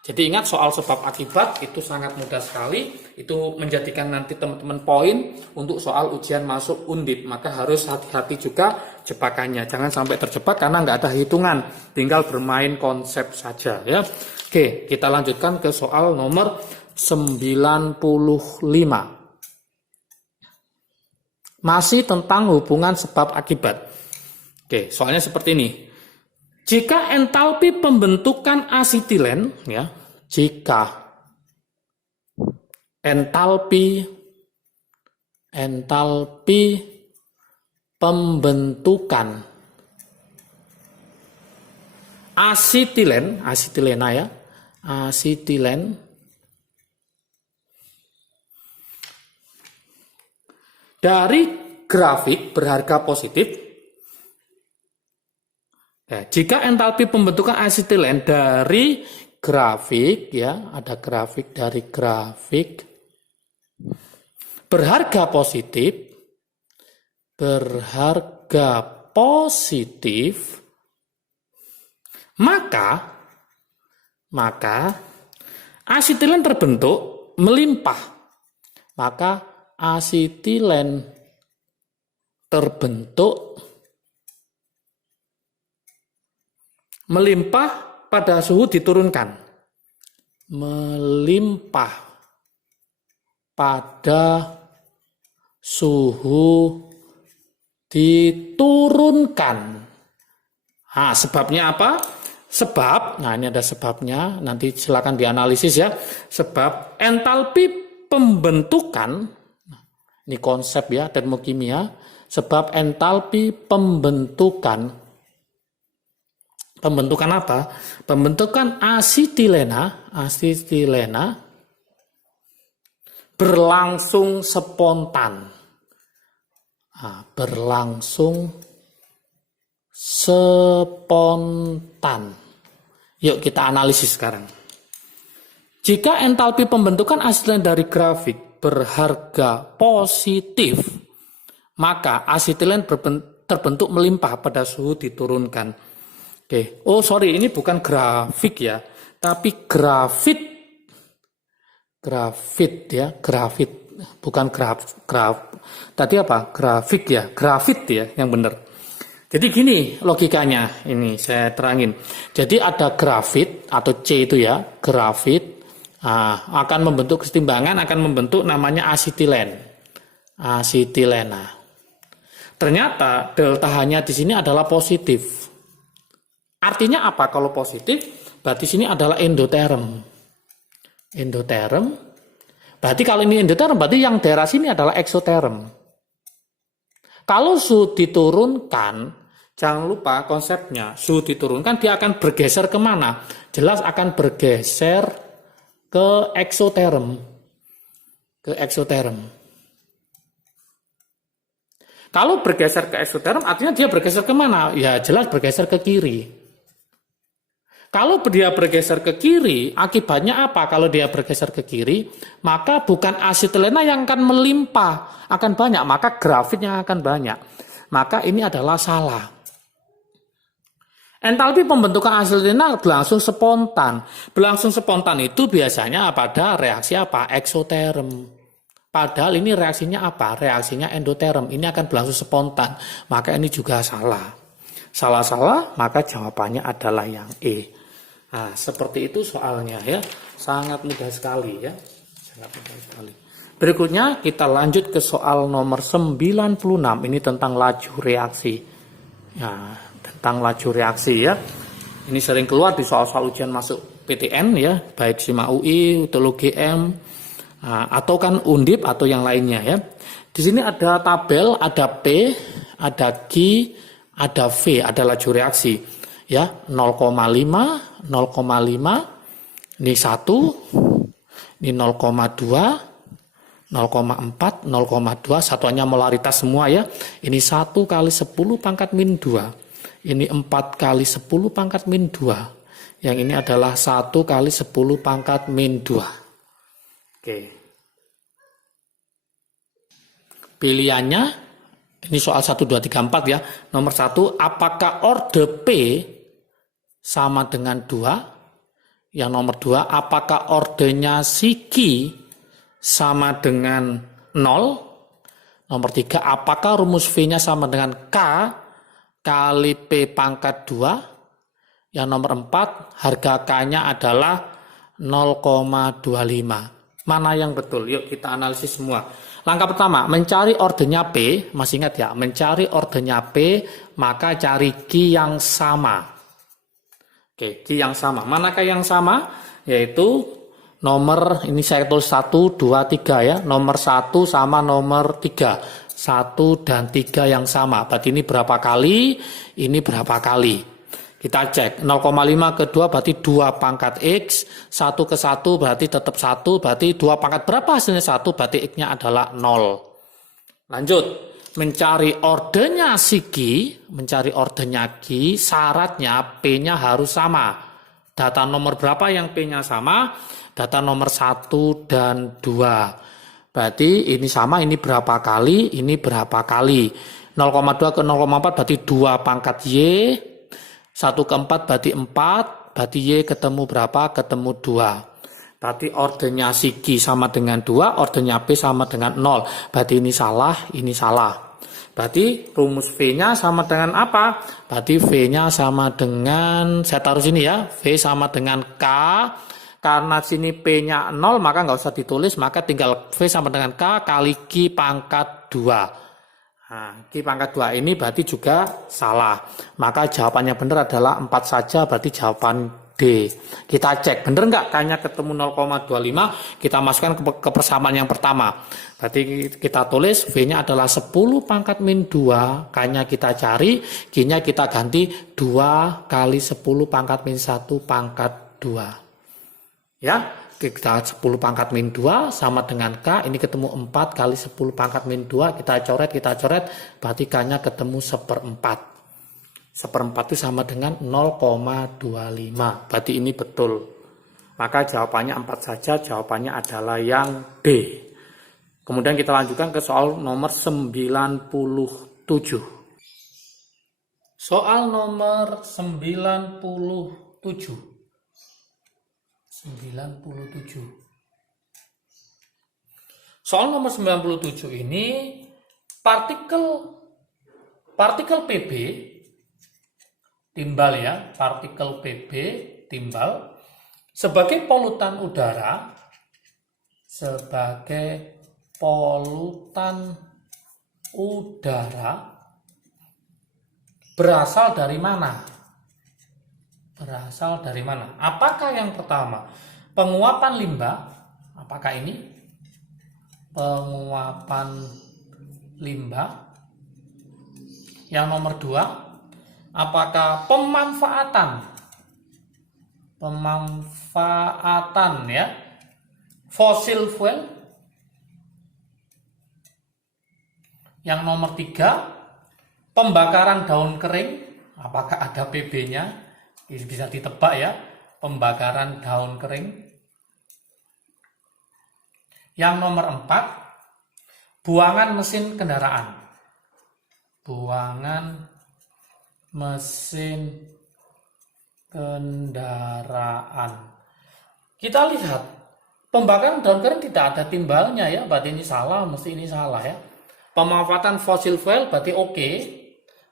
Jadi ingat soal sebab akibat itu sangat mudah sekali. Itu menjadikan nanti teman-teman poin untuk soal ujian masuk Undip. Maka harus hati-hati juga jebakannya. Jangan sampai terjebak karena nggak ada hitungan. Tinggal bermain konsep saja ya. Oke, kita lanjutkan ke soal nomor 95. Masih tentang hubungan sebab akibat. Oke, soalnya seperti ini. Jika entalpi pembentukan asetilen ya, jika entalpi pembentukan asetilena ya, asetilen dari grafik berharga positif. Ya, jika entalpi pembentukan asetilen dari grafik ya, ada grafik dari grafik berharga positif, maka asetilen terbentuk melimpah. Maka asetilen terbentuk melimpah pada suhu diturunkan. Melimpah pada suhu diturunkan. Nah, sebabnya apa? Sebab, nah ini ada sebabnya, nanti silakan dianalisis ya. Sebab entalpi pembentukan, ini konsep ya, termokimia. Sebab entalpi pembentukan apa? Pembentukan asetilena berlangsung spontan. Nah, berlangsung spontan. Yuk kita analisis sekarang. Jika entalpi pembentukan asetilen dari grafik berharga positif, maka asetilen terbentuk melimpah pada suhu diturunkan. Oke. Oh sorry, ini bukan grafik ya, tapi grafit ya, grafit, bukan graf. Tadi apa? Grafik ya, grafit ya, yang benar. Jadi gini logikanya, ini saya terangin. Jadi ada grafit atau C itu ya, grafit akan membentuk kesetimbangan, akan membentuk namanya asetilena. Ternyata delta H-nya di sini adalah positif. Artinya apa kalau positif? Berarti sini adalah endoterm. Berarti kalau ini endoterm, berarti yang daerah sini adalah eksoterm. Kalau suhu diturunkan, jangan lupa konsepnya, suhu diturunkan dia akan bergeser kemana? Jelas akan bergeser ke eksoterm. Kalau bergeser ke eksoterm, artinya dia bergeser kemana? Ya jelas bergeser ke kiri. Kalau dia bergeser ke kiri, akibatnya apa? Kalau dia bergeser ke kiri, maka bukan asetilena yang akan melimpah, akan banyak, maka grafitnya akan banyak. Maka ini adalah salah. Entalpi pembentukan asetilena berlangsung spontan. Berlangsung spontan itu biasanya pada reaksi apa? Eksoterm. Padahal ini reaksinya apa? Reaksinya endoterm. Ini akan berlangsung spontan. Maka ini juga salah. Salah, maka jawabannya adalah yang E. Nah, seperti itu soalnya ya. Sangat mudah sekali ya. Berikutnya kita lanjut ke soal nomor 96. Ini tentang laju reaksi. Nah, tentang laju reaksi ya. Ini sering keluar di soal-soal ujian masuk PTN ya, baik SIMA UI, UTOL UGM, atau kan Undip atau yang lainnya ya. Di sini ada tabel, ada P, ada Q, ada V, ada laju reaksi ya, 0,5, 0,5, Ini 1, ini 0,2, 0,4, 0,2, satuannya molaritas semua ya. Ini 1 kali 10 pangkat min 2. Ini 4 kali 10 pangkat min 2. Yang ini adalah 1 kali 10 pangkat min 2. Oke. Pilihannya, ini soal 1, 2, 3, 4 ya. Nomor 1, apakah orde P sama dengan 2? Yang nomor 2, apakah ordenya Sigi sama dengan 0? Nomor 3, apakah rumus V-nya sama dengan K kali P pangkat 2? Yang nomor 4, harga K-nya adalah 0,25. Mana yang betul? Yuk kita analisis semua. Langkah pertama, mencari ordenya P. Masih ingat ya, mencari ordenya P, maka cari Q yang sama. Oke, Q yang sama. Manakah yang sama? Yaitu nomor, ini saya tulis 1, 2, 3 ya. Nomor 1 sama nomor 3. 1 dan 3 yang sama. Berarti ini berapa kali? Ini berapa kali? Kita cek. 0,5 ke 2 berarti 2 pangkat X. 1 ke 1 berarti tetap 1. Berarti 2 pangkat berapa hasilnya 1? Berarti X-nya adalah 0. Lanjut. Mencari ordenya Sigi. Mencari ordenya Q. Syaratnya P-nya harus sama. Data nomor berapa yang P-nya sama? Data nomor 1 dan 2. Berarti ini sama, ini berapa kali, ini berapa kali. 0,2 ke 0,4 berarti 2 pangkat Y. 1 ke 4 berarti 4. Berarti Y ketemu berapa? Ketemu 2. Berarti ordenya Sigi sama dengan 2, ordenya P sama dengan 0. Berarti ini salah, ini salah. Berarti rumus V-nya sama dengan apa? Berarti V-nya sama dengan, saya taruh sini ya, V sama dengan K. Karena sini P-nya 0, maka nggak usah ditulis, maka tinggal V sama dengan K kali Q pangkat 2. Nah, Q pangkat 2 ini berarti juga salah. Maka jawabannya benar adalah 4 saja, berarti jawaban D. Kita cek, benar nggak K-nya ketemu 0,25, kita masukkan ke persamaan yang pertama. Berarti kita tulis V-nya adalah 10 pangkat min 2, K-nya kita cari, Q-nya kita ganti 2 kali 10 pangkat min 1 pangkat 2. Ya, kita 10 pangkat min 2 sama dengan K, ini ketemu 4 kali 10 pangkat min 2, kita coret, berarti K-nya ketemu 1/4. 1/4 itu sama dengan 0,25, berarti ini betul. Maka jawabannya 4 saja, jawabannya adalah yang D. Kemudian kita lanjutkan ke soal nomor 97. Soal nomor 97. Soal nomor 97 ini partikel PB timbal ya, partikel PB timbal sebagai polutan udara, berasal dari mana? Berasal dari mana? Apakah yang pertama penguapan limbah? Apakah ini penguapan limbah? Yang nomor 2, apakah pemanfaatan ya fosil fuel? Yang nomor 3, pembakaran daun kering. Apakah ada PB-nya? Bisa ditebak ya, pembakaran daun kering. Yang nomor 4, buangan mesin kendaraan. Buangan mesin kendaraan. Kita lihat, pembakaran daun kering tidak ada timbalnya ya, berarti ini salah, mesti ini salah ya. Pemanfaatan fosil fuel berarti oke.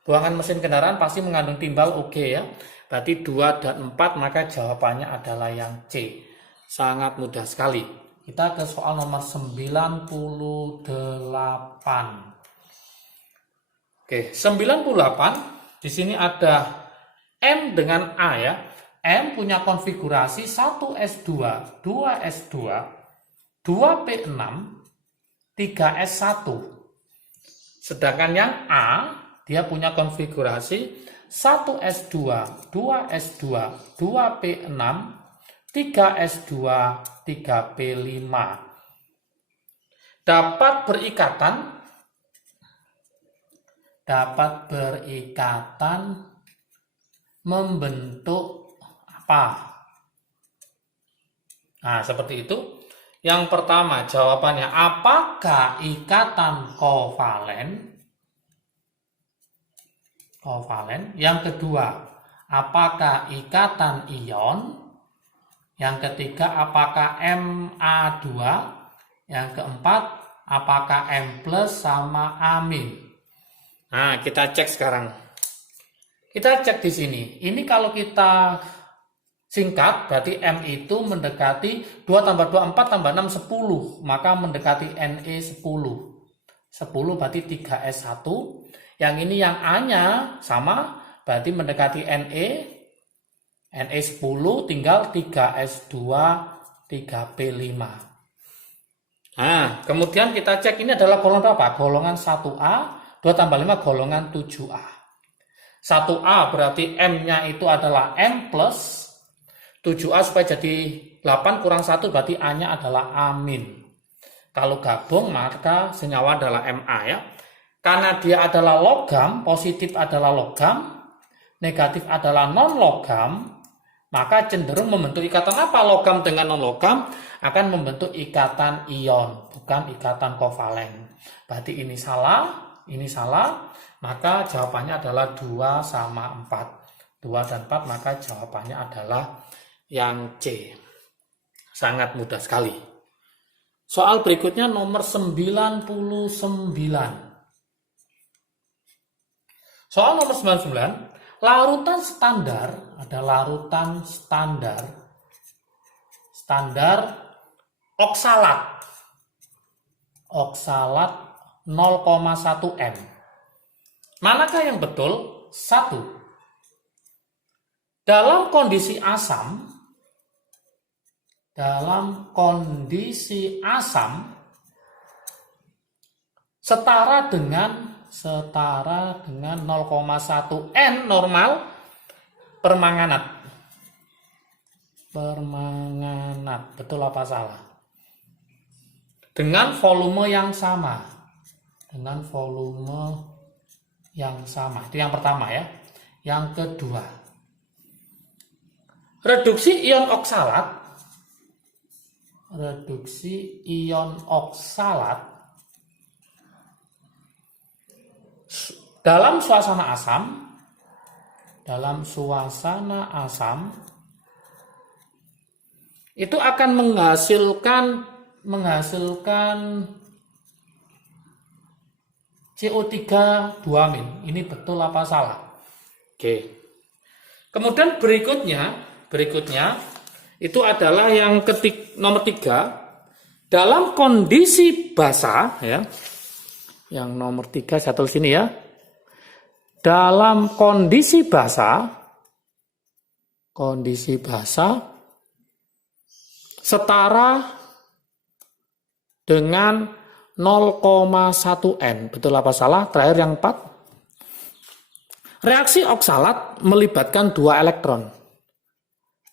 Buangan mesin kendaraan pasti mengandung timbal, oke ya. Berarti 2 dan 4, maka jawabannya adalah yang C. Sangat mudah sekali. Kita ke soal nomor 98. Oke, 98. Di sini ada M dengan A ya. M punya konfigurasi 1S2, 2S2, 2P6, 3S1. Sedangkan yang A, dia punya konfigurasi 1S2, 2S2, 2P6, 3S2, 3P5. Dapat berikatan membentuk apa? Nah, seperti itu. Yang pertama jawabannya, apakah ikatan kovalen? Yang kedua, apakah ikatan ion? Yang ketiga, apakah Ma2? Yang keempat, apakah M+ sama amin? Nah, kita cek sekarang. Kita cek di sini. Ini kalau kita singkat, berarti M itu mendekati 2 tambah 2, 4 tambah 6, 10. Maka mendekati Ne 10. 10 berarti 3S1. Yang ini yang A-nya sama, berarti mendekati Ne 10, tinggal 3S2, 3P5. Nah, kemudian kita cek ini adalah golongan apa? Golongan 1A, 2 tambah 5 golongan 7A. 1A berarti M-nya itu adalah M+, 7A supaya jadi 8 kurang 1 berarti A-nya adalah amin. Kalau gabung maka senyawa adalah Ma ya. Karena dia adalah logam, positif adalah logam, negatif adalah non-logam, maka cenderung membentuk ikatan apa? Logam dengan non-logam akan membentuk ikatan ion, bukan ikatan kovalen. Berarti ini salah, maka jawabannya adalah 2 sama 4. 2 dan 4, maka jawabannya adalah yang C. Sangat mudah sekali. Soal berikutnya nomor 99. Soal nomor 99, larutan standar, ada larutan standar oksalat 0,1 M. Manakah yang betul? 1. Dalam kondisi asam setara dengan 0,1 N normal permanganat. Betul apa salah? Dengan volume yang sama. Itu yang pertama ya. Yang kedua, reduksi ion oksalat dalam suasana asam itu akan menghasilkan CO3 2-. Ini betul apa salah? Oke. Kemudian berikutnya itu adalah yang nomor 3. Dalam kondisi basah ya. Yang nomor 3 saya tulis sini ya. Dalam kondisi basah setara dengan 0,1 N. Betul apa salah? Terakhir yang 4. Reaksi oksalat melibatkan 2 elektron.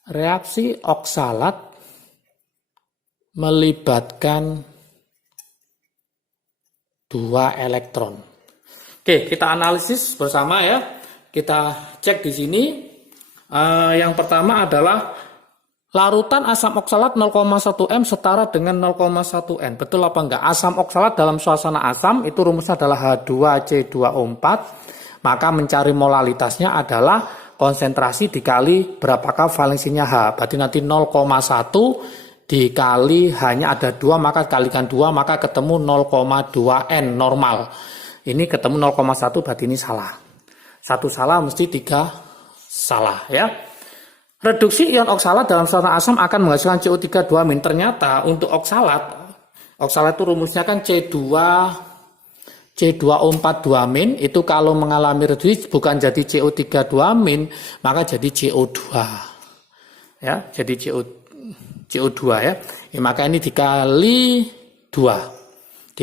Reaksi oksalat melibatkan 2 elektron. Oke, kita analisis bersama ya. Kita cek di sini. Yang pertama adalah larutan asam oksalat 0,1 M setara dengan 0,1 N. Betul apa enggak? Asam oksalat dalam suasana asam itu rumusnya adalah H2C2O4. Maka mencari molalitasnya adalah konsentrasi dikali berapakah valensinya H. Berarti nanti 0,1 dikali hanya ada 2, maka kalikan 2, maka ketemu 0,2 N normal. Ini ketemu 0,1 berarti ini salah. 1 salah mesti 3 salah ya. Reduksi ion oksalat dalam suasana asam akan menghasilkan CO3 2-. Ternyata untuk oksalat itu rumusnya kan C2O4 2-, itu kalau mengalami reduksi bukan jadi CO3 2-, maka jadi CO2. Ya, jadi CO2 ya. Maka ini dikali 2.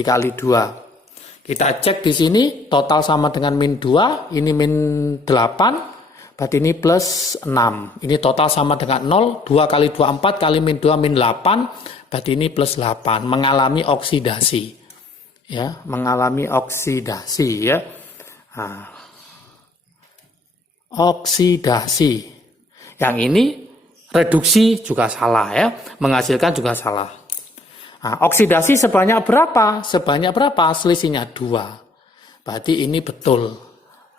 Kita cek di sini total sama dengan -2, ini -8, Berarti ini plus 6. Ini total sama dengan 0. 2 kali 2, 4 kali min 2, min 8. Berarti ini plus 8. Mengalami oksidasi. Ya, mengalami oksidasi ya. Nah, oksidasi. Yang ini reduksi juga salah ya. Menghasilkan juga salah. Nah, oksidasi sebanyak berapa? Sebanyak berapa? Selisihnya 2. Berarti ini betul.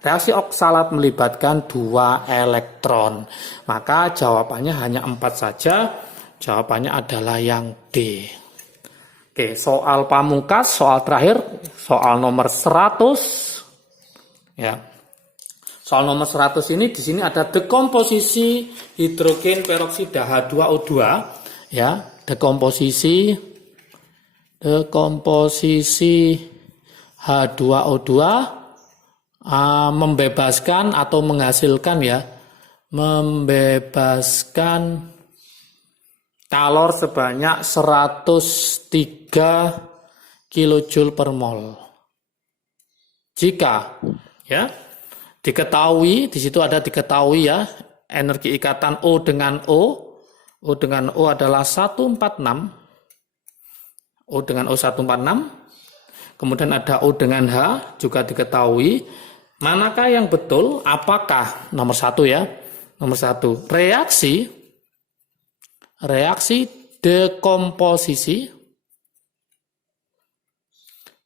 Reaksi oksalat melibatkan 2 elektron. Maka jawabannya hanya 4 saja. Jawabannya adalah yang D. Oke, soal pamungkas, soal terakhir, soal nomor 100. Ya. Soal nomor 100 ini di sini ada dekomposisi hidrogen peroksida H2O2, ya, dekomposisi H2O2 membebaskan atau menghasilkan ya, membebaskan kalor sebanyak 103 kJ per mol. Jika ya diketahui, di situ ada diketahui ya, energi ikatan O dengan O dengan O adalah 146, O dengan O 146, kemudian ada O dengan H juga diketahui. Manakah yang betul? Apakah nomor 1 ya? Nomor 1, reaksi dekomposisi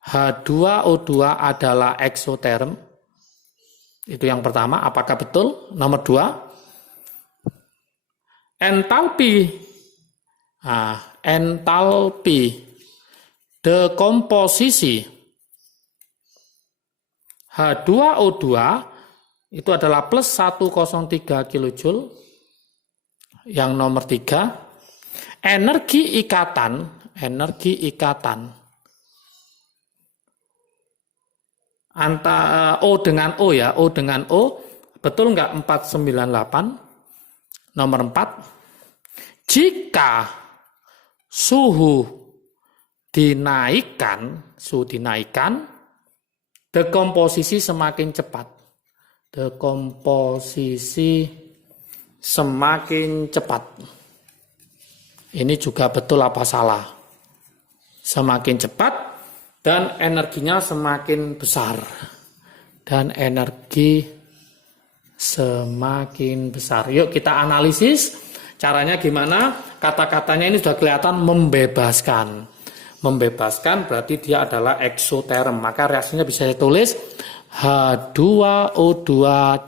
H2O2 adalah eksoterm. Itu yang pertama, apakah betul? Nomor 2, entalpi dekomposisi H2O2 itu adalah plus 103 kJ. Yang nomor 3, energi ikatan antara O dengan O ya, O dengan O, betul nggak 498? Nomor 4, jika suhu dinaikkan, dekomposisi semakin cepat. Dekomposisi semakin cepat. Ini juga betul apa salah? Semakin cepat dan energinya semakin besar. Dan energi semakin besar. Yuk kita analisis. Caranya gimana? Kata-katanya ini sudah kelihatan membebaskan. Membebaskan berarti dia adalah eksoterm. Maka reaksinya bisa ditulis H2O2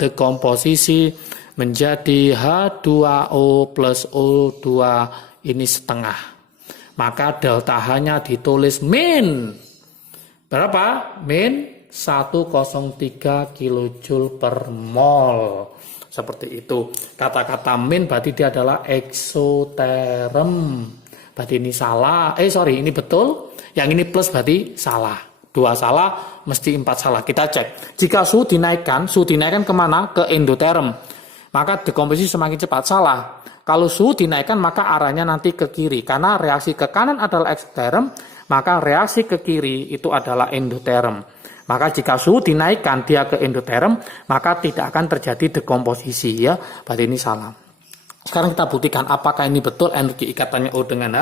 dekomposisi menjadi H2O plus O2 ini setengah. Maka delta H-nya ditulis min berapa? Min 103 kJ per mol. Seperti itu. Kata-kata min berarti dia adalah eksoterm. Berarti ini salah. Ini betul. Yang ini plus berarti salah. 2 salah, mesti 4 salah. Kita cek. Jika suhu dinaikkan kemana? Ke endoterm. Maka dekomposisi semakin cepat. Salah. Kalau suhu dinaikkan maka arahnya nanti ke kiri. Karena reaksi ke kanan adalah eksoterm, maka reaksi ke kiri itu adalah endoterm. Maka jika suhu dinaikkan dia ke endoterm, maka tidak akan terjadi dekomposisi ya. Berarti ini salah. Sekarang kita buktikan apakah ini betul energi ikatannya O dengan H.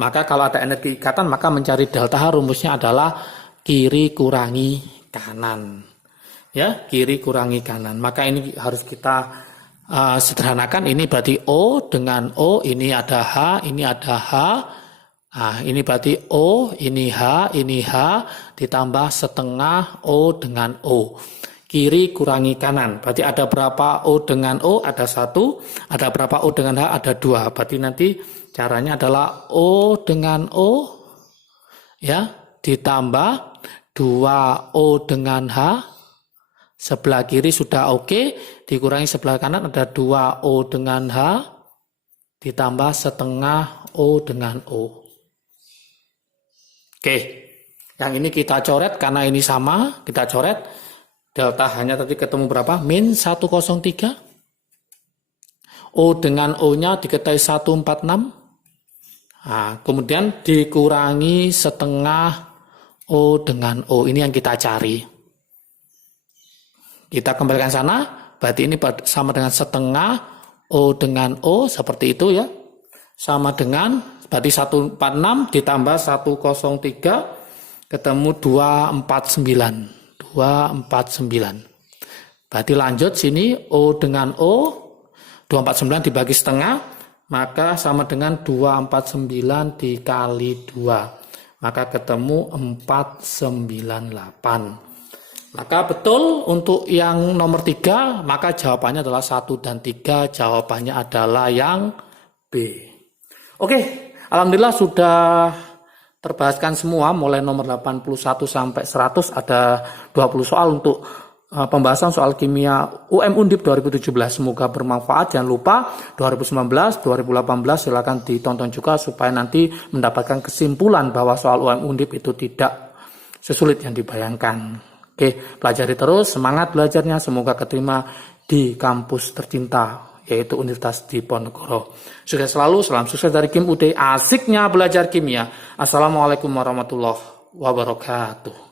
Maka kalau ada energi ikatan maka mencari delta H rumusnya adalah kiri kurangi kanan. Ya, kiri kurangi kanan. Maka ini harus kita sederhanakan. Ini berarti O dengan O, ini ada H, ini ada H. Nah, ini berarti O, ini H ditambah setengah O dengan O. Kiri kurangi kanan. Berarti ada berapa O dengan O? Ada 1. Ada berapa O dengan H? Ada 2. Berarti nanti caranya adalah O dengan O ya ditambah 2O dengan H. Sebelah kiri sudah oke. Dikurangi sebelah kanan ada 2O dengan H ditambah setengah O dengan O. Oke. Yang ini kita coret karena ini sama. Kita coret. Delta H-nya tadi ketemu berapa? Min 103. O dengan O-nya diketahui 146. Nah, kemudian dikurangi setengah O dengan O. Ini yang kita cari. Kita kembalikan sana. berarti ini sama dengan setengah, O dengan O, seperti itu ya. Sama dengan, berarti 146 ditambah 103, ketemu 249. 249. Berarti lanjut sini, O dengan O, 249 dibagi setengah, maka sama dengan 249 dikali 2. Maka ketemu 498. Maka betul untuk yang nomor 3, maka jawabannya adalah 1 dan 3, jawabannya adalah yang B. Oke, alhamdulillah sudah terbahaskan semua, mulai nomor 81 sampai 100, ada 20 soal untuk pembahasan soal kimia UM Undip 2017. Semoga bermanfaat. Jangan lupa 2019, 2018 silakan ditonton juga supaya nanti mendapatkan kesimpulan bahwa soal UM Undip itu tidak sesulit yang dibayangkan. Oke, pelajari terus, semangat belajarnya, semoga keterima di kampus tercinta, yaitu Universitas Diponegoro. Sukses selalu, salam sukses dari Kim UD, asiknya belajar kimia. Assalamualaikum warahmatullahi wabarakatuh.